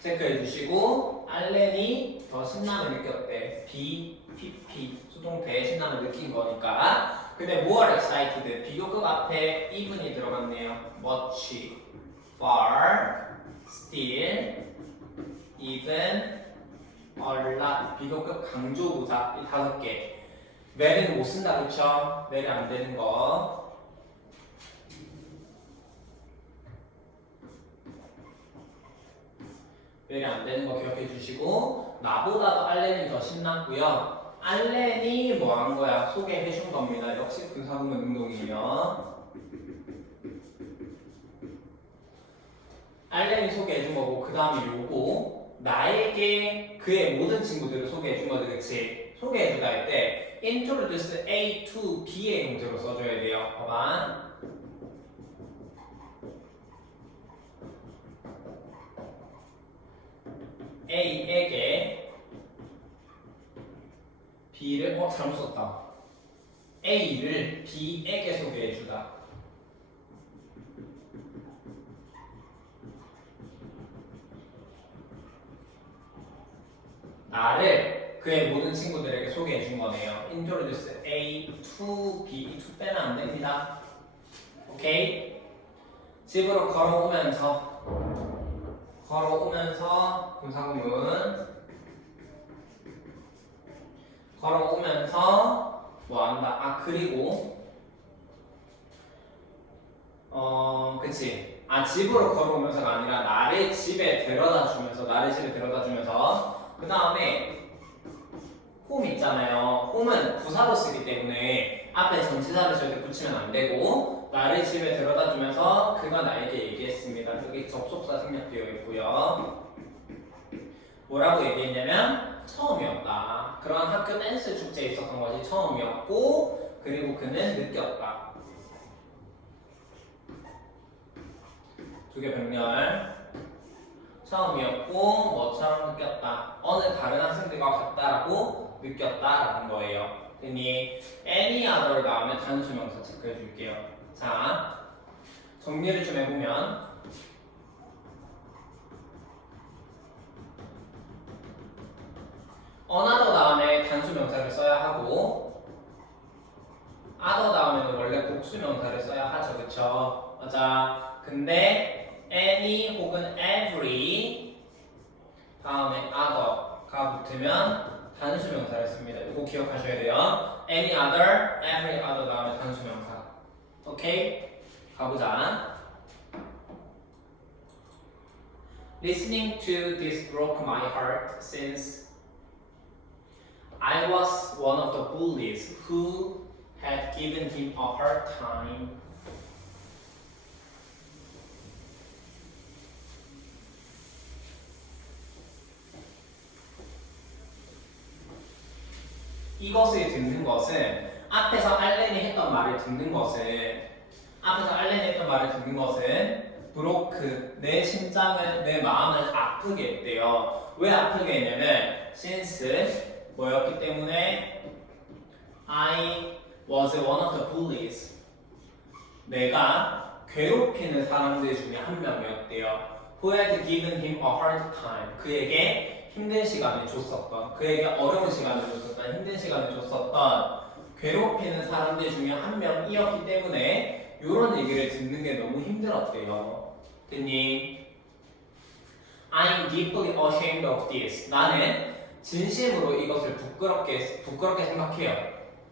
체크해 주시고 알렌이 더 신남을 느꼈대. BPP 수동태 신남을 느낀 거니까. 근데 more excited 비교급 앞에 even이 들어갔네요. much, far, still, even, a lot 비교급 강조부사 이 5개. where는 못 쓴다 그쵸? where 안 되는 거. where 안 되는 거 기억해 주시고 나보다도 알렌이 더 신났고요. 알렌이 뭐 한 거야? 소개해 준 겁니다. 역시 분사구문 운동이에요. 알렌이 소개해 준 거고 그 다음에 요거 나에게 그의 모든 친구들을 소개해 준 거지 그치? 소개해 주다 할 때 introduce A to B의 형태로 써줘야 돼요. 봐봐. A에게 B를 잘못 썼다. A를 B에게 소개해주다. 나를 그의 모든 친구들에게 소개해준 거네요. Introduce A to B. 이 to 빼면 안 됩니다. 오케이? 집으로 걸어오면서 분사구문 걸어오면서 뭐 한다? 아 그리고 그치 집으로 걸어오면서가 아니라 나를 집에 데려다 주면서 그 다음에 home 있잖아요. home은 부사로 쓰기 때문에 앞에 전치사를 절대 붙이면 안 되고 나를 집에 데려다 주면서 그가 나에게 얘기했습니다. 여기 접속사 생략되어 있고요. 뭐라고 얘기했냐면 처음이었다. 그런 학교 댄스 축제에 있었던 것이 처음이었고 그리고 그는 느꼈다. 두 개 병렬. 처음이었고 뭐처럼 느꼈다. 어느 다른 학생들과 같다라고 느꼈다라는 거예요. 그니 any other 다음에 단수명사 체크해 줄게요. 자, 정리를 좀 해보면 another 다음에 단수명사를 써야 하고 other 다음에는 원래 복수명사를 써야 하죠. 그쵸? 맞아. 근데 any 혹은 every 다음에 other가 붙으면 단수명사를 씁니다. 이거 기억하셔야 돼요. any other, every other 다음에 단수명사. 오케이? 가보자. Listening to this broke my heart since I was one of the bullies who had given him a hard time. 이것을 듣는 것은 앞에서 알렌이 했던 말을 듣는 것은 브로크 내 심장을 내 마음을 아프게 했대요. 왜 아프게 했냐면 since 뭐였기 때문에 I was one of the bullies 내가 괴롭히는 사람들 중에 한 명이었대요. Who had given him a hard time 그에게 힘든 시간을 줬었던 그에게 어려운 시간을 줬었던 힘든 시간을 줬었던 괴롭히는 사람들 중에 한 명이었기 때문에 이런 얘기를 듣는 게 너무 힘들었대요. 듣니? I'm deeply ashamed of this. 나는 진심으로 이것을 부끄럽게 생각해요.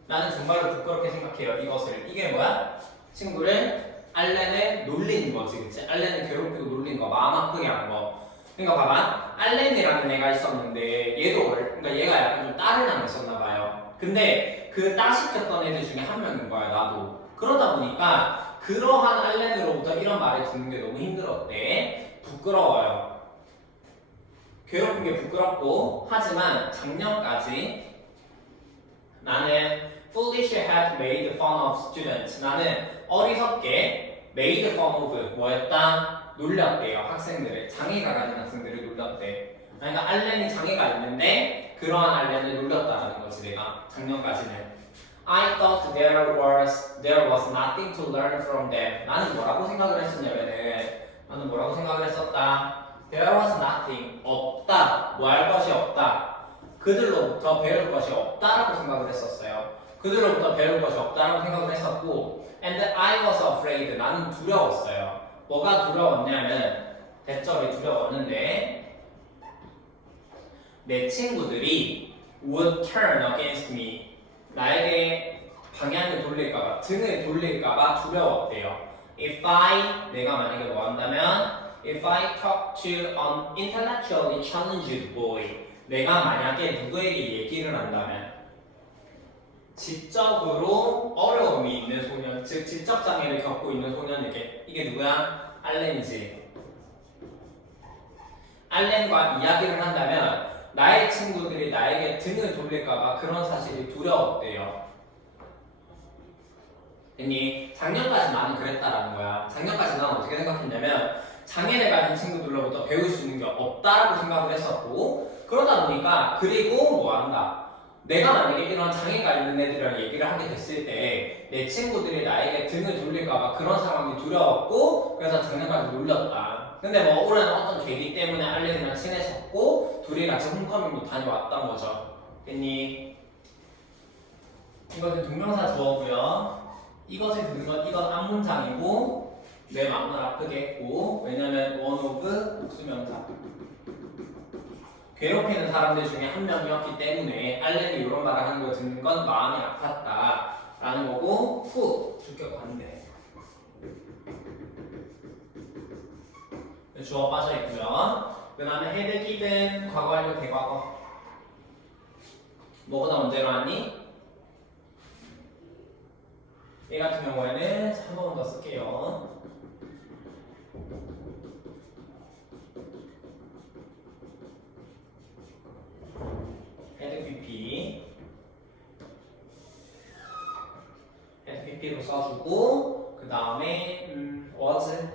나는 정말로 부끄럽게 생각해요. 이것을. 이게 뭐야? 친구를 알렌을 놀린 거지, 그치? 알렌을 괴롭히고 놀린 거, 마음 아프게 한 거. 그러니까 봐봐, 알렌이라는 애가 있었는데 그러니까 얘가 약간 좀 딸을 남았었나 봐요. 근데 그 따시켰던 애들 중에 한 명인 거야, 나도. 그러다 보니까 그러한 알렌으로부터 이런 말을 듣는 게 너무 힘들었대. 부끄러워요. 괴롭힌 게 부끄럽고 하지만 작년까지 나는 foolish had made fun of students. 나는 어리석게 made fun of 뭐였다? 놀렸대요. 학생들을. 장애가 가진 학생들을 놀렸대. 그러니까 알렌이 장애가 있는데 그러한 알렌을 놀렸다라는 거지 내가 작년까지는. I thought there was nothing to learn from them. 나는 뭐라고 생각을 했었다. There was nothing. 뭐 할 것이 없다. 그들로부터 배울 것이 없다라고 생각을 했었어요. 그들로부터 배울 것이 없다라고 생각을 했었고 and I was afraid. 나는 두려웠어요. 뭐가 두려웠냐면 대적이 두려웠는데 내 친구들이 would turn against me. 나에게 방향을 돌릴까봐, 등을 돌릴까봐 두려웠대요. 내가 만약에 뭐 한다면 if I talk to an intellectually challenged boy. 내가 만약에 누구에게 얘기를 한다면 지적으로 어려움이 있는 소년, 즉 지적 장애를 겪고 있는 소년에게 이게 누구야? 알렌이지. 알렌과 이야기를 한다면 나의 친구들이 나에게 등을 돌릴까봐 그런 사실이 두려웠대요. 아니 작년까지 나는 그랬다라는 거야. 작년까지 나는 어떻게 생각했냐면 장애를 가진 친구들로부터 배울 수 있는 게 없다라고 생각을 했었고 그러다 보니까 그리고 뭐 한다. 내가 만약에 이런 장애가 있는 애들이랑 얘기를 하게 됐을 때 내 친구들이 나에게 등을 돌릴까봐 그런 상황이 두려웠고 그래서 작년까지 놀렸다. 근데 뭐 올해는 어떤 계기 때문에 알렌이랑 친해졌고 둘이 같이 홈커밍도 다녀왔던 거죠. 됐니? 이것은 동명사 주어고요. 이것을 듣는 건 이건 앞문장이고 내 마음을 아프게 했고 왜냐면 one of 복수명사 괴롭히는 사람들 중에 한 명이었기 때문에 알렌이 이런 말을 하는 걸 듣는 건 마음이 아팠다 라는 거고 후 주격 관대 주어 빠져있고요. 그 다음에 had given 과거 완료 대과거 뭐보다 언제로 하니? 얘 같은 경우에는 한 번 더 쓸게요. PP로 써주고 그 다음에 was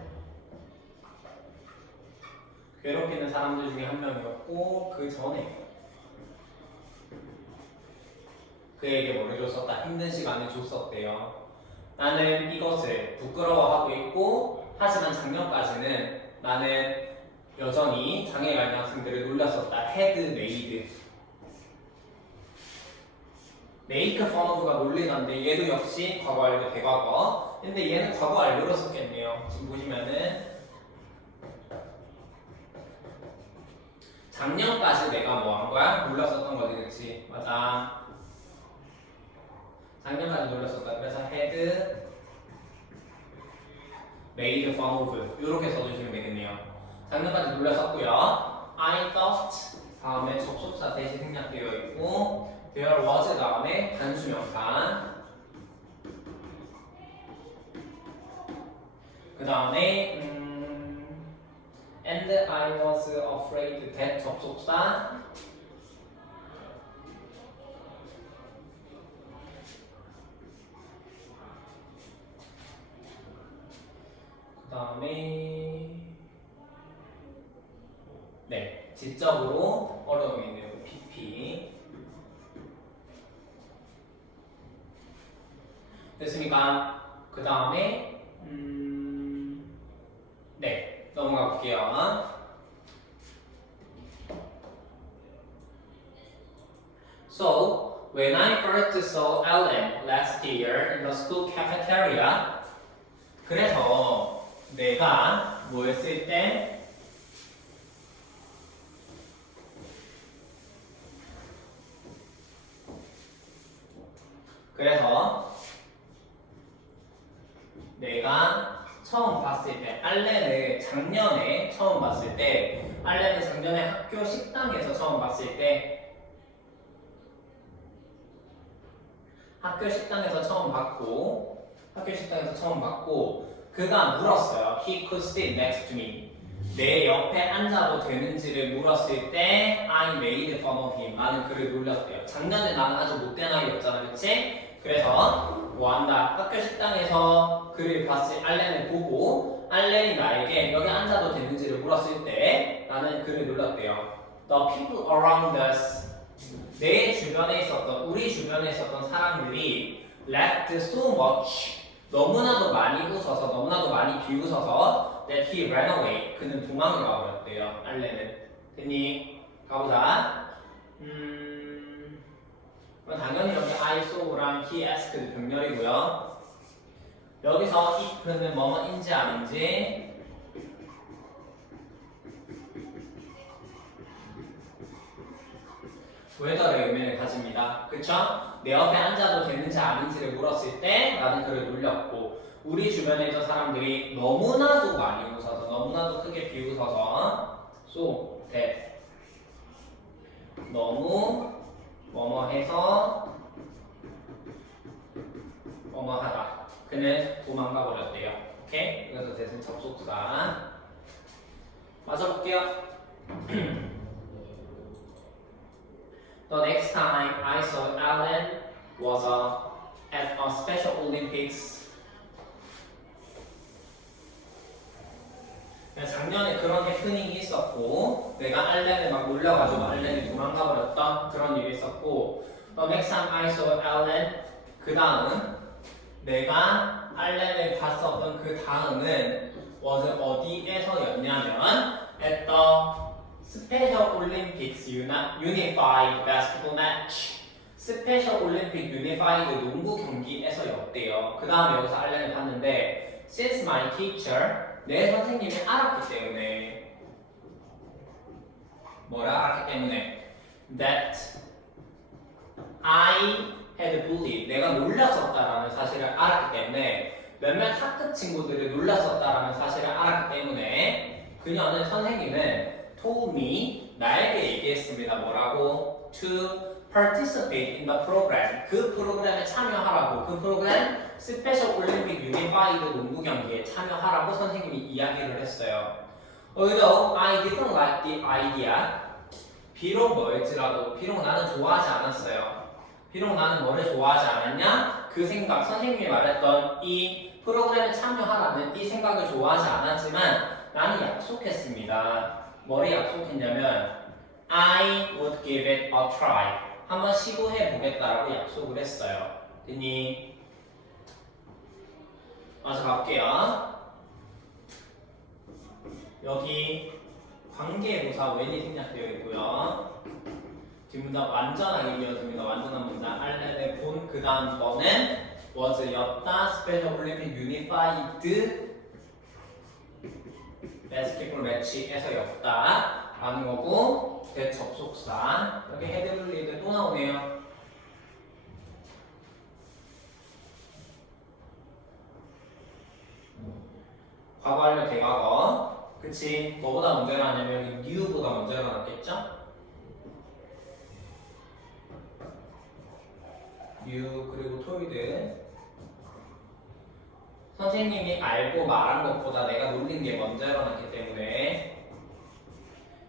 괴롭히는 사람들 중에 한 명이었고 그 전에 그에게 뭐를 줬었다? 힘든 시간을 줬었대요. 나는 이것을 부끄러워하고 있고 하지만 작년까지는 나는 여전히 장애가 있는 학생들을 놀렸었다. had made make fun of가 놀리던데 얘도 역시 과거 완료 대과거. 근데 얘는 과거 완료로 썼겠네요. 지금 보시면은 작년까지 내가 뭐 한 거야? 놀렸었던 거지, 그치? 맞아. 작년까지 놀렸었다. 그래서 had made fun of 이렇게 써주시면 되겠네요. 작년까지 놀렸었고요. I thought 다음에 접속사 대시 생략되어 있고 there was 다음에 단수명사 그 다음에 and I was afraid that 접속사 그 다음에 네 지적으로 어려움이 있네요. PP 됐습니까? 그 다음에 네 넘어가 볼게요. So when I first saw Ellen last year in the school cafeteria, 그래서 내가 뭐 했을 때 그래서 내가 처음 봤을 때 알렌을 작년에 처음 봤을 때 알렌을 작년에 학교 식당에서 처음 봤을 때 학교 식당에서 처음 봤고 그가 물었어요. He could sit next to me. 내 옆에 앉아도 되는지를 물었을 때 I made fun of him. 나는 그를 놀렸대요. 작년에 나는 아주 못된 아이였잖아, 그치? 그래서 뭐한다? 학교 식당에서 그를 봤을 알렌을 보고 알렌이 나에게 여기 앉아도 되는지를 물었을 때 나는 그를 놀렸대요. The people around us 우리 주변에 있었던 사람들이 laughed so much 너무나도 많이 웃어서 너무나도 많이 비웃어서 that he ran away 그는 도망을 가버렸대요. 알렌은 됐니? 가보자. 그럼 당연히 여기 I saw랑 he asked 병렬이고요. 여기서 if는 뭐뭐인지 아닌지 whether의 의미를 가집니다. 그쵸? 내 옆에 앉아도 되는지 아닌지를 물었을 때 나는 그를 놀렸고 우리 주변에 있던 사람들이 너무나도 많이 웃어서 너무나도 크게 비웃어서 so that 너무 뭐뭐해서 뭐뭐하다 그는 도망가 버렸대요. 오케이? 그래서 대신 접속사 맞아볼게요. The next time I saw Alan was at a Special Olympics. 작년에 그런 해프닝이 있었고 내가 알렌을 막 놀려가지고 알렌이 도망가 버렸던 그런 일이 있었고 The next time I saw Alan 그 다음 내가 알렌을 봤었던 그 다음은 was 어디에서였냐면 at the Special Olympics Unified Basketball Match 스페셜 올림픽 유니파이드 농구 경기에서였대요. 그 다음에 여기서 알렌을 봤는데 Since my teacher 내 선생님이 알았기 때문에 뭐라 알았기 때문에 that I had bullied 내가 놀렸었다라는 사실을 알았기 때문에 몇몇 학급 친구들을 놀렸었다라는 사실을 알았기 때문에 그녀는 선생님은 told me 나에게 얘기했습니다. 뭐라고? to participate in the program 그 프로그램에 참여하라고 그 프로그램 스페셜 올림픽 유니파이드 농구 경기에 참여하라고 선생님이 이야기를 했어요. Although I didn't like the idea 비록 뭐였지라도 비록 나는 좋아하지 않았어요. 비록 나는 뭐를 좋아하지 않았냐? 그 생각 선생님이 말했던 이 프로그램에 참여하라는 이 생각을 좋아하지 않았지만 나는 약속했습니다. 뭐를 약속했냐면 I would give it a try 한번 시도해 보겠다라고 약속을 했어요. 됐니? 마저 갈게요. 여기 관계부사 when이 생략되어 있고요. 뒷문장 완전하게 이어집니다. 완전한 문장. 알렌의 본 그 다음 거는 was였다. 스페셜 올림픽 유니파이드 바스켓볼 매치에서였다 라는 거고 대접속사 여기 헤드블리드 또 나오네요. 과거 완료 대과거 그치 뭐보다 먼저 일어나냐면 new보다 먼저 일어났겠죠? new 그리고 told 선생님이 알고 말한 것보다 내가 놀린 게 먼저 일어났기 때문에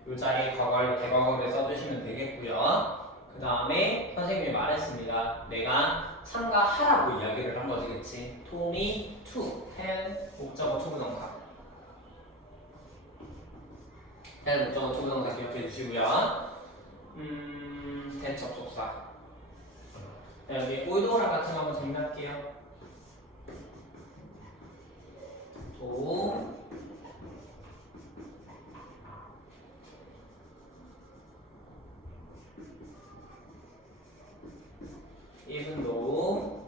이 자리에 과거 완료 대과거를 써주시면 되겠고요. 그 다음에 선생님이 말했습니다. 내가 참가하라고 이야기를 한 거지, 그치? told me to, tell, 목적어 투부정사. tell 목적어 투부정사 기억해 주시고요. 대접속사. 여기 올도랑 같은 거 한번 정리할게요. 도 even though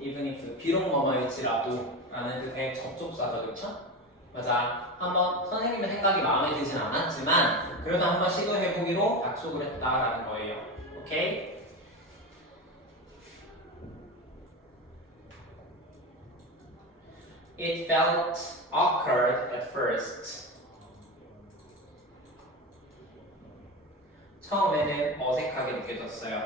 even if 비록 뭐뭐일지라도 라는 그 대접속사죠. 그쵸? 맞아. 한번 선생님의 생각이 마음에 들진 않았지만 그래도 한번 시도해보기로 약속을 했다라는 거예요. 오케이? It felt awkward at first. 처음에는 어색하게 느껴졌어요.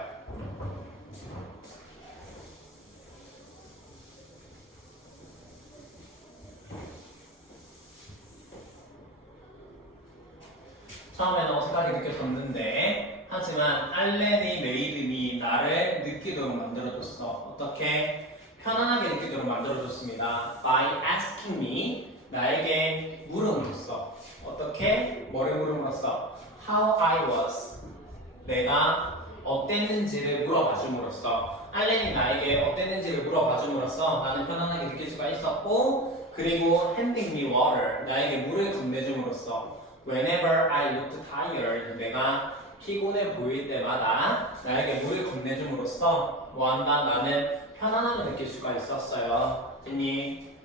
처음에는 어색하게 느껴졌는데 하지만 알렌이 메이드미 나를 느끼도록 만들어줬어. 어떻게? 편안하게 느끼도록 만들어줬습니다. By asking me 나에게 물어물었어. 어떻게? 뭐를 물어물었어? How I was 내가 어땠는지를 물어봐줌으로써 알렌이 나에게 어땠는지를 물어봐줌으로써 나는 편안하게 느낄 수가 있었고 그리고 handing me water 나에게 물을 건네줌으로써 Whenever I looked tired, 내가 피곤해 보일 때마다 나에게 뭘 건네줌으로써 뭐한다? 나는 편안함을 느낄 수가 있었어요. 됐니?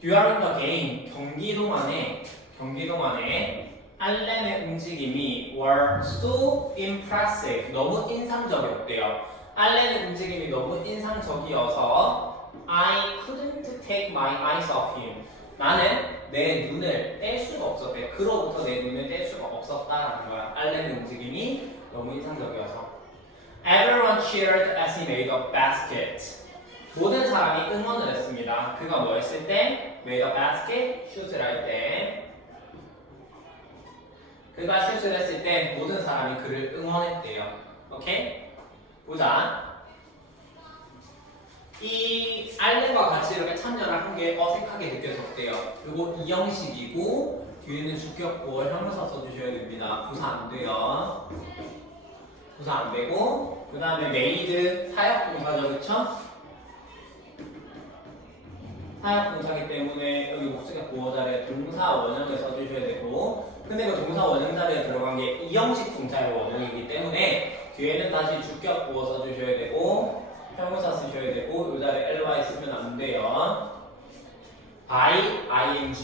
During the game, 경기 동안에 알렌의 움직임이 were so impressive, 너무 인상적이었대요. 알렌의 움직임이 너무 인상적이어서 I couldn't take my eyes off him. 나는 내 눈을 뗄 수가 없었대. 그로부터 내 눈을 뗄 수가 없었다라는 거야. 알렌의 움직임이 너무 인상적이어서. Everyone cheered as he made a basket. 모든 사람이 응원을 했습니다. 그가 뭐 했을 때? made a basket, 슛을 할 때. 그가 슛을 했을 때 모든 사람이 그를 응원했대요. 오케이? 보자. 이 알렌과 같이 이렇게 참여를 한 게 어색하게 느껴졌대요. 그리고 이 형식이고 뒤에는 주격고 형용사 써주셔야 됩니다. 부사 안 돼요. 부사 안 되고 그 다음에 made 사역동사죠, 그쵸? 사역동사기 때문에 여기 목적의 보호 자리에 동사 원형을 써주셔야 되고 근데 그 동사 원형 자리에 들어간 게 이 형식 동사의 원형이기 때문에 뒤에는 다시 주격 보호 써주셔야 되고 형용사 쓰셔야 되고 이 자리에 ly 쓰면 안 돼요. by ing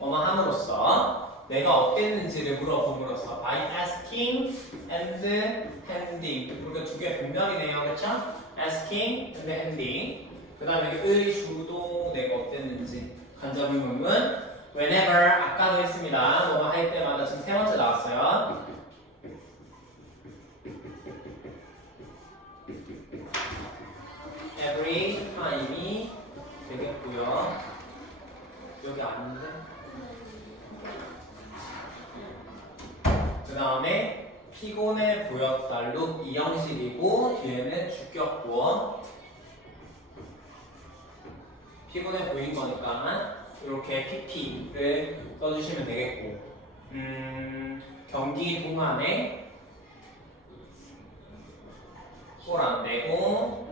함으로써 내가 어땠는지를 물어봄으로써 by asking and handing 이렇게 두 개 분명이네요, 그렇죠? asking and handing 그 다음에 의 주도 내가 어땠는지 간접의문문 whenever 아까도 했습니다. 뭐뭐 할 때마다 지금 세 번째 나왔어요. every time이 되겠고요. 여기 아닌데? 그 다음에 피곤해 보였다 룩 이 형식이고 뒤에는 주격구어 피곤해 보인 거니까 이렇게 pp를 써주시면 되겠고 경기 동안에 꼴 안 되고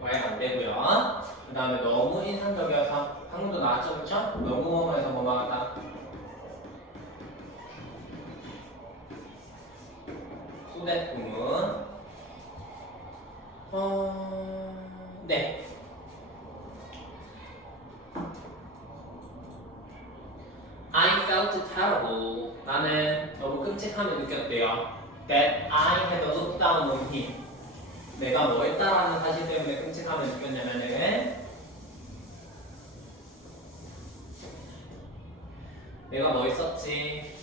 y 안 되고요. 그 다음에 너무 인상적이어서 방금도 나왔죠, 그쵸? 너무 뭐뭐해서 뭐뭐하다 소댓구문 네. I felt terrible. 나는 너무 끔찍함을 느꼈대요. That I had looked down on him. 내가 뭐 했다라는 사실 때문에 끔찍함을 느꼈냐면은 내가 뭐 했었지?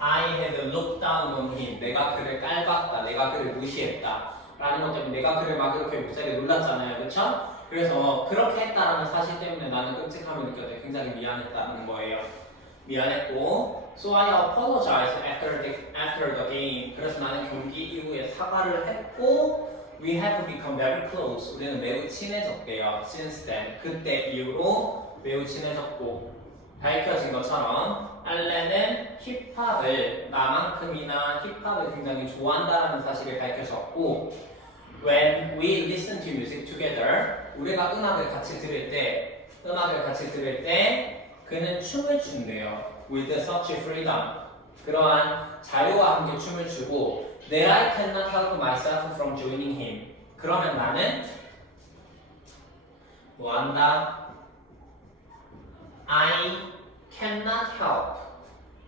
I had looked down on him. 내가 그를 깔봤다. 내가 그를 무시했다. 라는 것 때문에 내가 그를 막 이렇게 목소리에 놀랐잖아요. 그쵸? 그래서 그렇게 했다라는 사실 때문에 나는 끔찍함을 느꼈대. 굉장히 미안했다는 거예요. 미안했고 So I apologized after the game. 그래서 나는 경기 이후에 사과를 했고 We have become very close. 우리는 매우 친해졌대요. Since then. 그때 이후로 매우 친해졌고 밝혀진 것처럼 알렌은 힙합을 나만큼이나 힙합을 굉장히 좋아한다는 사실이 밝혀졌고 When we listen to music together 우리가 음악을 같이 들을 때 그는 춤을 춘대요. With such freedom 그러한 자유와 함께 춤을 추고 That I cannot help myself from joining him 그러면 나는 뭐한다? I cannot help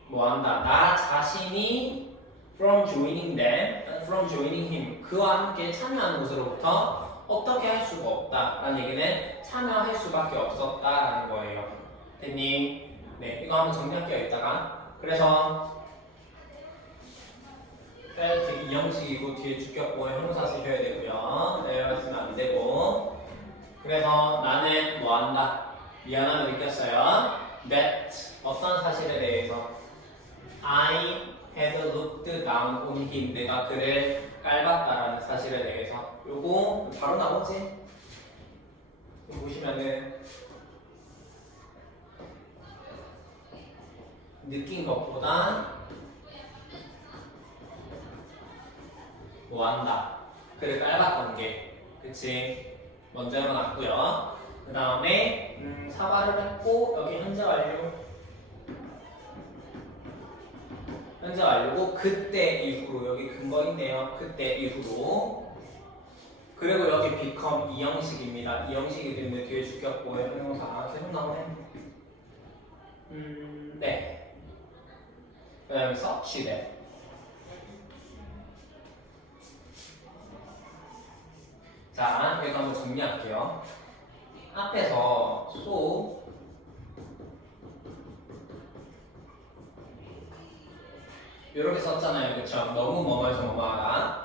뭐한다? 나 자신이 from joining him 그와 함께 참여하는 것으로부터 어떻게 할 수가 없다 라는 얘기는 참여할 수밖에 없었다라는 거예요. 됐니? 네, 이거 한번 정리할게요 이따가. 그래서 felt 이 형식이고 뒤에 주격보에 형용사 쓰셔야 되고요. 에러 쓰면 안 되고 그래서 나는 뭐한다? 미안함을 느꼈어요. That 어떤 사실에 대해서 I had looked down on him 내가 그를 깔봤다라는 사실에 대해서 요거 바로 나오지? 보시면은 느낀 것보다 뭐한다 그를 깔봤던 게 그치 먼저 일어났고요. 그 다음에 사과를 했고 여기 현재 완료. 현재 완료고 그때 이후로 여기 근거인데요. 그때 이후로. 그리고 여기 become 이 형식입니다. 이 형식이 되면 뒤에 주격보의 형용사가 계속 나오네. 네. 그 다음에 such네. 자, 이거 한번 정리할게요. 앞에서 so 이렇게 썼잖아요. 그쵸? 너무 뭐뭐해서 뭐뭐하다.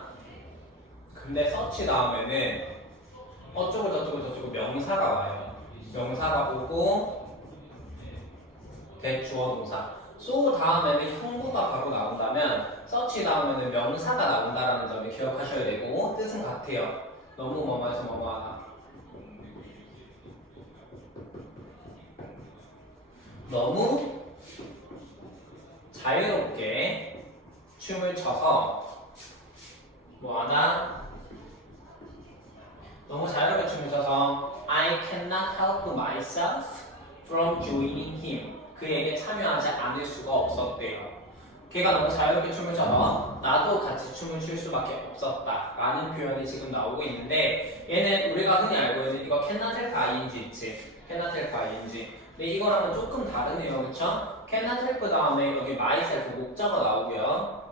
근데 such 다음에는 어쩌고 저쩌고 저쩌고 명사가 와요. 명사가 오고 대주어 동사. so 다음에는 형부가 바로 나온다면 such 다음에는 명사가 나온다라는 점을 기억하셔야 되고 뜻은 같아요. 너무 뭐뭐해서 뭐뭐하다. 너무 자유롭게 춤을 춰서 뭐하다? 너무 자유롭게 춤을 춰서 I cannot help myself from joining him. 그에게 참여하지 않을 수가 없었대요. 걔가 너무 자유롭게 춤을 춰서 나도 같이 춤을 출 수밖에 없었다 라는 표현이 지금 나오고 있는데 얘는 우리가 흔히 알고 있는 이거 cannot help ing 있지? cannot help ing. 근데 이거랑은 조금 다르네요. 그쵸? cannot help 다음에 여기 myself 목적어 나오고요.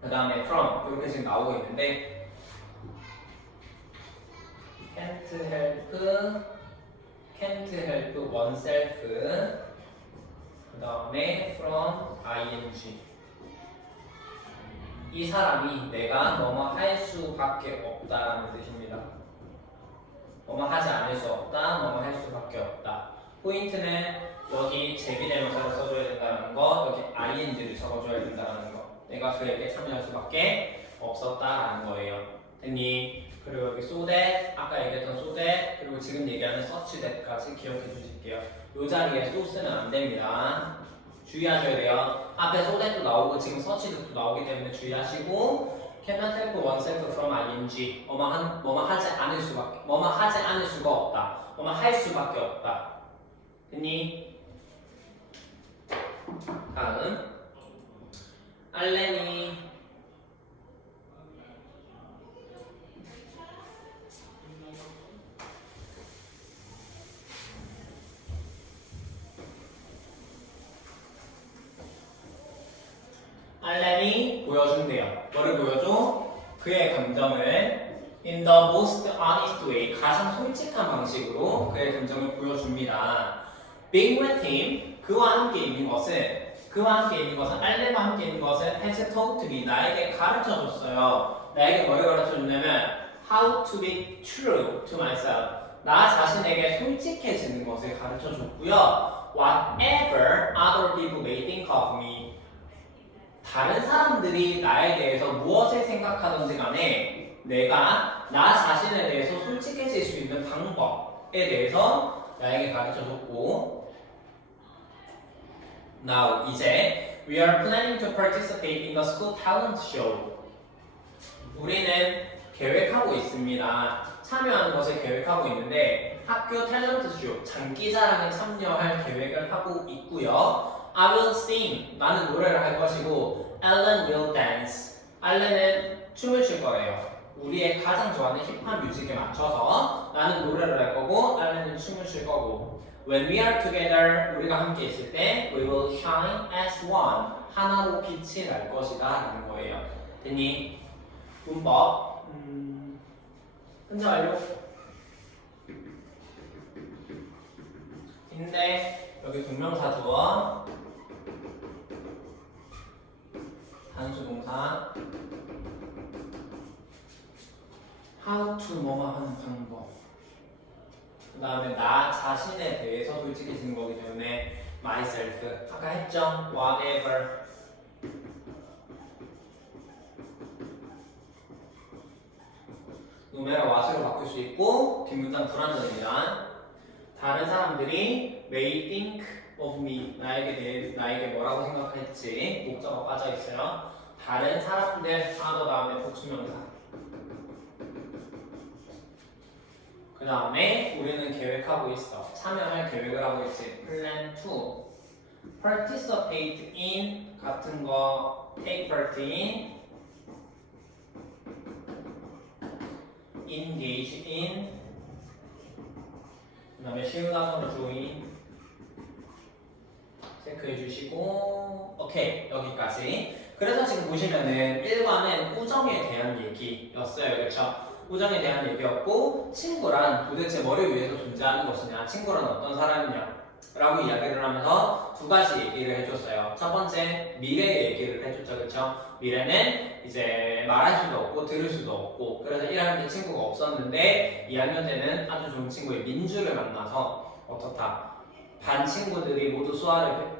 그 다음에 from 이렇게 지금 나오고 있는데 can't help oneself 그 다음에 from ing 이 사람이 내가 뭐뭐 할 수밖에 없다라는 뜻입니다. 뭐뭐 하지 않을 수 없다, 뭐뭐 할 수밖에 없다. 포인트는 여기 제비대명사를 써줘야 된다는 거, 여기 ing를 적어줘야 된다는 거. 내가 그에게 참여할 수밖에 없었다라는 거예요. 됐니? 그리고 여기 so that, 아까 얘기했던 so that, 그리고 지금 얘기하는 such that까지 기억해 주실게요. 이 자리에 so 쓰면 안 됩니다. 주의하셔야 돼요. 앞에 so that도 나오고 지금 such that도 나오기 때문에 주의하시고 cannot help oneself from ing 뭐뭐 하지 않을 수가 없다. 뭐뭐 할 수밖에 없다. 됐니? 다음 알렌이 보여준대요. 뭐를 보여줘? 그의 감정을 in the most honest way, 가장 솔직한 방식으로 그의 감정을 보여줍니다. Being with him, 그와 함께 있는 것은 알렌과 함께 있는 것은 has taught me, 나에게 가르쳐줬어요. 나에게 뭐를 가르쳐줬냐면 how to be true to myself, 나 자신에게 솔직해지는 것을 가르쳐줬고요. Whatever other people may think of me, 다른 사람들이 나에 대해서 무엇을 생각하든지 간에 내가 나 자신에 대해서 솔직해질 수 있는 방법에 대해서 나에게 가르쳐줬고, Now 이제 we are planning to participate in the school talent show. 우리는 계획하고 있습니다. 참여하는 것을 계획하고 있는데 학교 탤런트 쇼 장기자랑에 참여할 계획을 하고 있고요. I will sing, 나는 노래를 할 것이고 Ellen will dance, 알렌은 춤을 출 거예요. 우리의 가장 좋아하는 힙합 뮤직에 맞춰서 나는 노래를 할 거고 알렌은 춤을 출 거고 When we are together, 우리가 함께 있을 때 We will shine as one, 하나로 빛이 날 것이다 라는 거예요. 됐니? 문법 현재 완료. 근데 여기 동명사 주어 단수 동사 how to 뭐뭐 하는 방법, 그 다음에 나 자신에 대해서 솔직해지는 거기 때문에 myself, 아까 했죠? whatever. 노메라 what으로 바꿀 수 있고 뒷문장 불완전입니다. 다른 사람들이 may think of me, 나에게 뭐라고 생각할지 목적어 빠져 있어요. 다른 사람들 하더 다음에 복수명사. 그 다음에 우리는 계획하고 있어. 참여할 계획을 하고 있지. Plan to participate in 같은 거 take part in engage in 그 다음에 쉬운 단어로 join 체크해 주시고 오케이 여기까지. 그래서 지금 보시면은 1과는 우정에 대한 얘기였어요. 그렇죠? 우정에 대한 얘기였고 친구란 도대체 뭐를 위해서 존재하는 것이냐, 친구란 어떤 사람이냐 라고 이야기를 하면서 두 가지 얘기를 해줬어요. 첫 번째 미래 얘기를 해줬죠. 그렇죠? 미래는 이제 말할 수도 없고 들을 수도 없고 그래서 1학년 때 친구가 없었는데 2학년 때는 아주 좋은 친구의 민주를 만나서 어떻다 반 친구들이 모두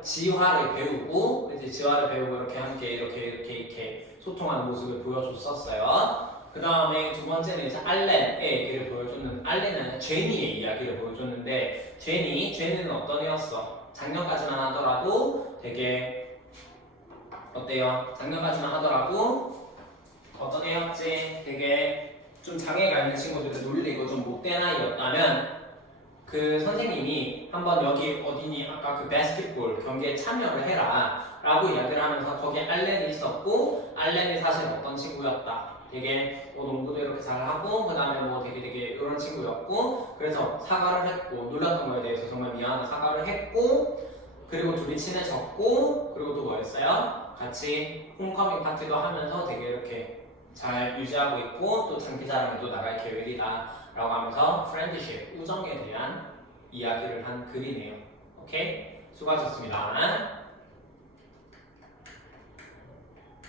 지화를 배우고 이제 지화를 배우고 이렇게 함께 이렇게 소통하는 모습을 보여줬었어요. 그 다음에 두 번째는 이제 알렌의 얘기를 보여줬는데 알렌은 제니의 이야기를 보여줬는데 제니는 어떤 애였어? 작년까지만 하더라도 되게 어때요? 작년까지만 하더라도 어떤 애였지? 되게 좀 장애가 있는 친구들을 놀리고 좀 못된 아이였다면 그 선생님이 한번 여기 어디니 아까 그 바스켓볼 경기에 참여를 해라 라고 이야기를 하면서 거기에 알렌이 있었고 알렌이 사실 어떤 친구였다 되게 농구도 이렇게 잘하고 그 다음에 뭐 되게 이런 친구였고 그래서 사과를 했고 놀랐던 거에 대해서 정말 미안한 사과를 했고 그리고 둘이 친해졌고 그리고 또 뭐였어요? 같이 홈커밍 파티도 하면서 되게 이렇게 잘 유지하고 있고 또 장기자랑에도 나갈 계획이다 라고 하면서 프렌드십, 우정에 대한 이야기를 한 글이네요. 오케이? 수고하셨습니다.